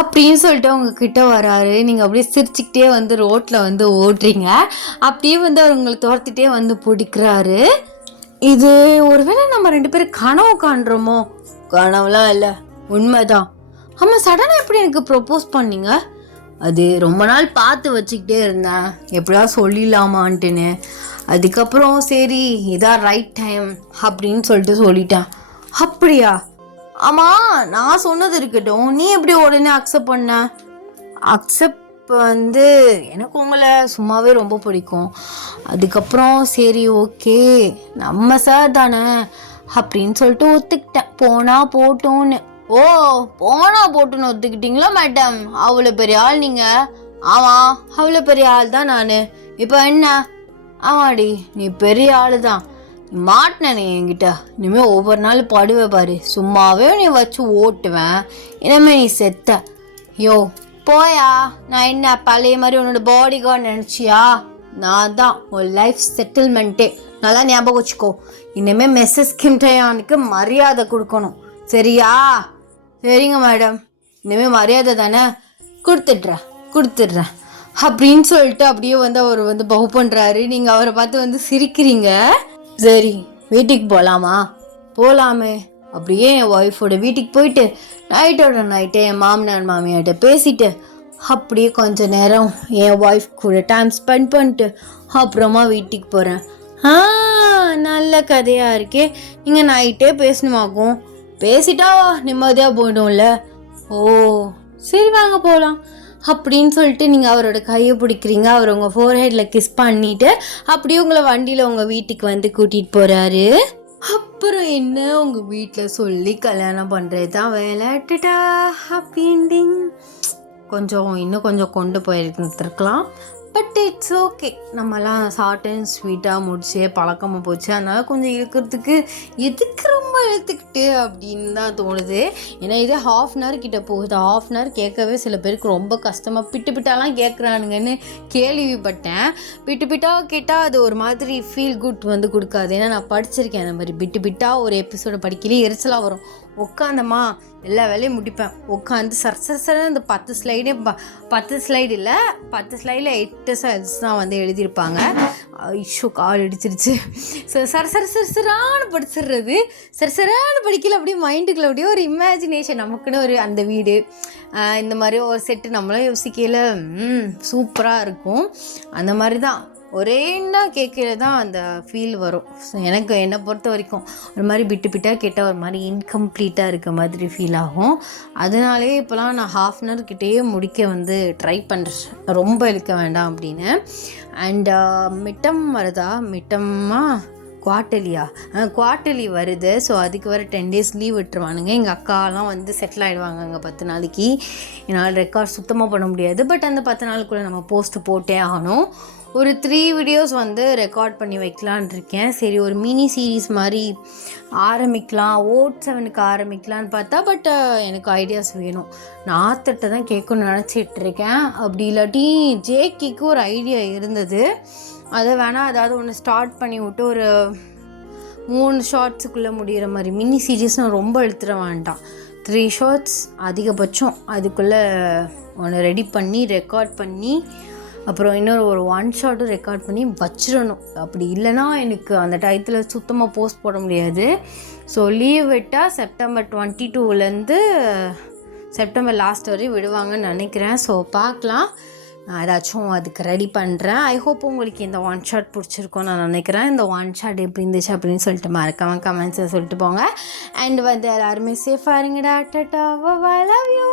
அப்படின்னு சொல்லிட்டு உங்ககிட்ட வராரு. நீங்கள் அப்படியே சிரிச்சுக்கிட்டே வந்து ரோட்டில் வந்து ஓடுறீங்க. அப்படியே வந்து அவர் உங்களை துரத்திட்டே வந்து பிடிக்கிறாரு. இது ஒருவேளை நம்ம 2 பேரும் கனவு காண்றோமோ? கனவுலாம் இல்லை, உண்மைதான். ஆமாம், சடனாக எப்படி எனக்கு ப்ரொப்போஸ் பண்ணீங்க? அது ரொம்ப நாள் பார்த்து வச்சுக்கிட்டே இருந்தேன், எப்படியாவது சொல்லிடலாமான்ட்டுன்னு. அதுக்கப்புறம் சரி இதான் ரைட் டைம் அப்படின்னு சொல்லிட்டு சொல்லிட்டேன். அப்படியா? ஆமாம், நான் சொன்னது இருக்கட்டும், நீ எப்படி உடனே அக்செப்ட் பண்ண? அக்செப்ட் வந்து எனக்கு உங்களை சும்மாவே ரொம்ப பிடிக்கும். அதுக்கப்புறம் சரி ஓகே நம்ம சார் தானே அப்படின்னு சொல்லிட்டு ஒத்துக்கிட்டேன். போனால் போட்டோன்னு. ஓ, போனா போட்டுன்னு ஒத்துக்கிட்டீங்களா மேடம்? அவ்வளோ பெரிய ஆள் நீங்கள்? ஆமாம், அவ்வளோ பெரிய ஆள் தான் நான். இப்போ என்ன? ஆமாடி, நீ பெரிய ஆள் தான். நீ மாட்டின நீ என்கிட்ட. இனிமேல் ஒவ்வொரு நாள் படுவே பாரு, சும்மாவே நீ வச்சு ஓட்டுவேன். இனிமேல் நீ செத்த. யோ போயா. நான் என்ன பழைய மாதிரி உன்னோட பாடி கார்டு நினச்சியா? நான் தான் உன் லைஃப் செட்டில்மெண்ட்டே. நல்லா ஞாபகம் வச்சுக்கோ. இனிமேல் மிஸ்ஸஸ் கிம் டயானுக்கு மரியாதை கொடுக்கணும், சரியா? சரிங்க மேடம், இனிமேல் மரியாதை தானே, கொடுத்துட்றேன் அப்படின்னு சொல்லிட்டு அப்படியே வந்து அவர் வந்து பகு பண்ணுறாரு. நீங்கள் அவரை பார்த்து வந்து சிரிக்கிறீங்க. சரி வீட்டுக்கு போகலாமா? போகலாமே. அப்படியே என் ஒய்ஃபோட வீட்டுக்கு போயிட்டு நைட்டோட நைட்டே என் மாமனார் மாமியார்கிட்ட பேசிட்டு அப்படியே கொஞ்ச நேரம் என் ஒய்ஃப் கூட டைம் ஸ்பெண்ட் பண்ணிட்டு அப்புறமா வீட்டுக்கு போகிறேன். நல்ல கதையாக இருக்கே. நீங்கள் நைட்டே பேசணுமாக்கும். பேசிட்டா நிம்மதியாக போய்டும்ல. ஓ சரி வாங்க போகலாம் அப்படின்னு சொல்லிட்டு நீங்கள் அவரோட கையை பிடிக்கிறீங்க. அவர் உங்கள் ஃபோர்ஹெட்டில் கிஸ் பண்ணிவிட்டு அப்படியே உங்களை வண்டியில் உங்கள் வீட்டுக்கு வந்து கூட்டிகிட்டு போகிறாரு. அப்புறம் என்ன, உங்கள் வீட்டில் சொல்லி கல்யாணம் பண்ணுறது தான் வேலைட்டுட்டா. Happy ending. இன்னும் கொஞ்சம் கொண்டு போயிருக்கலாம். But it's okay. நம்மலாம் ஷார்ட் அண்ட் ஸ்வீட்டாக முடிச்சே பழக்கமாக போச்சு. அதனால் கொஞ்சம் இழுக்கிறதுக்கு எதுக்கு ரொம்ப இழுத்துக்கிட்டு அப்படின்னு தான் தோணுது. ஏன்னா இது 1/2 hour கிட்ட போகுது. 1/2 hour கேட்கவே சில பேருக்கு ரொம்ப கஷ்டமாக பிட்டாலாம் கேட்குறானுங்கன்னு கேள்விப்பட்டேன். பிட்டாக கேட்டால் அது ஒரு மாதிரி ஃபீல் குட் வந்து கொடுக்காது. ஏன்னா நான் படிச்சிருக்கேன் அந்த மாதிரி பிட்டாக ஒரு எபிசோடு படிக்கலே எரிச்சலாக வரும். உட்காந்தம்மா எல்லா வேலையும் முடிப்பேன். உட்காந்து சர அந்த 10 ஸ்லைடே 10 ஸ்லைடு இல்லை, 10 ஸ்லைடில் 8 ஸ்லைட்ஸ் தான் வந்து எழுதியிருப்பாங்க. இஷ்யூ கால் அடிச்சிருச்சு. ஸோ சரான்னு படிச்சிடுறது. சரான்னு படிக்கல, அப்படியே மைண்டுக்குள்ள அப்படியே ஒரு இமேஜினேஷன், நமக்குன்னு ஒரு அந்த வீடு இந்த மாதிரி ஒரு செட்டு நம்மளாம் யோசிக்கையில் சூப்பராக இருக்கும். அந்த மாதிரி தான் ஒரே கேட்கறது தான் அந்த ஃபீல் வரும். ஸோ எனக்கு என்னை பொறுத்த வரைக்கும் ஒரு மாதிரி பிட்டாக கேட்டால் ஒரு மாதிரி இன்கம்ப்ளீட்டாக இருக்க மாதிரி ஃபீல் ஆகும். அதனாலே இப்போலாம் நான் 1/2 அன் ஹவர் கிட்டேயே முடிக்க வந்து ட்ரை பண்ணுறேன், ரொம்ப இழுக்க வேண்டாம் அப்படின்னு. அண்ட் மிட்டம் வருதா, மிட்டம்மா குவார்ட்டர்லி வருது. ஸோ அதுக்கு வர 10 days லீவ் விட்டுருவானுங்க. எங்கள் அக்காலாம் வந்து செட்டில் ஆகிடுவாங்க அங்கே 10 நாளைக்கு. என்னால் ரெக்கார்ட் சுத்தமாக பண்ண முடியாது. பட் அந்த 10 நாளுக்குள்ளே நம்ம போஸ்ட்டு போட்டே ஆகணும். ஒரு 3 வீடியோஸ் வந்து ரெக்கார்ட் பண்ணி வைக்கலான் இருக்கேன். சரி, ஒரு மினி சீரீஸ் மாதிரி ஆரம்பிக்கலாம், ஓட் 7க்கு ஆரம்பிக்கலான்னு பார்த்தா, பட் எனக்கு ஐடியாஸ் வேணும். நான் ஆத்தட்ட தான் கேட்கணும்னு நினச்சிட்ருக்கேன். அப்படி இல்லாட்டி ஜேக்கிக்கு ஒரு ஐடியா இருந்தது, அதை வேணால் அதாவது ஒன்று ஸ்டார்ட் பண்ணி விட்டு ஒரு 3 ஷார்ட்ஸுக்குள்ளே முடிகிற மாதிரி மினி சீரீஸ்னால் ரொம்ப எடுத்துட வேண்டாம், 3 ஷார்ட்ஸ் அதிகபட்சம், அதுக்குள்ளே ஒன்று ரெடி பண்ணி ரெக்கார்ட் பண்ணி அப்புறம் இன்னொரு ஒரு 1 ஷார்ட்டும் ரெக்கார்ட் பண்ணி வச்சிடணும். அப்படி இல்லைனா எனக்கு அந்த டயத்தில் சுத்தமாக போஸ்ட் போட முடியாது. ஸோ லீவ் விட்டால் செப்டம்பர் 22லேருந்து செப்டம்பர் லாஸ்ட் வரையும் விடுவாங்கன்னு நினைக்கிறேன். ஸோ பார்க்கலாம், நான் ஏதாச்சும் அதுக்கு ரெடி பண்ணுறேன். ஐ ஹோப் உங்களுக்கு இந்த 1 ஷாட் பிடிச்சிருக்கோன்னு நான் நினைக்கிறேன். இந்த 1 ஷாட் எப்படி இருந்துச்சு அப்படின்னு சொல்லிட்டு மறக்காம கமெண்ட்ஸை சொல்லிட்டு போங்க. அண்ட் வந்து எல்லாருமே சேஃபாக இருங்கடா. Tata, bye, love you.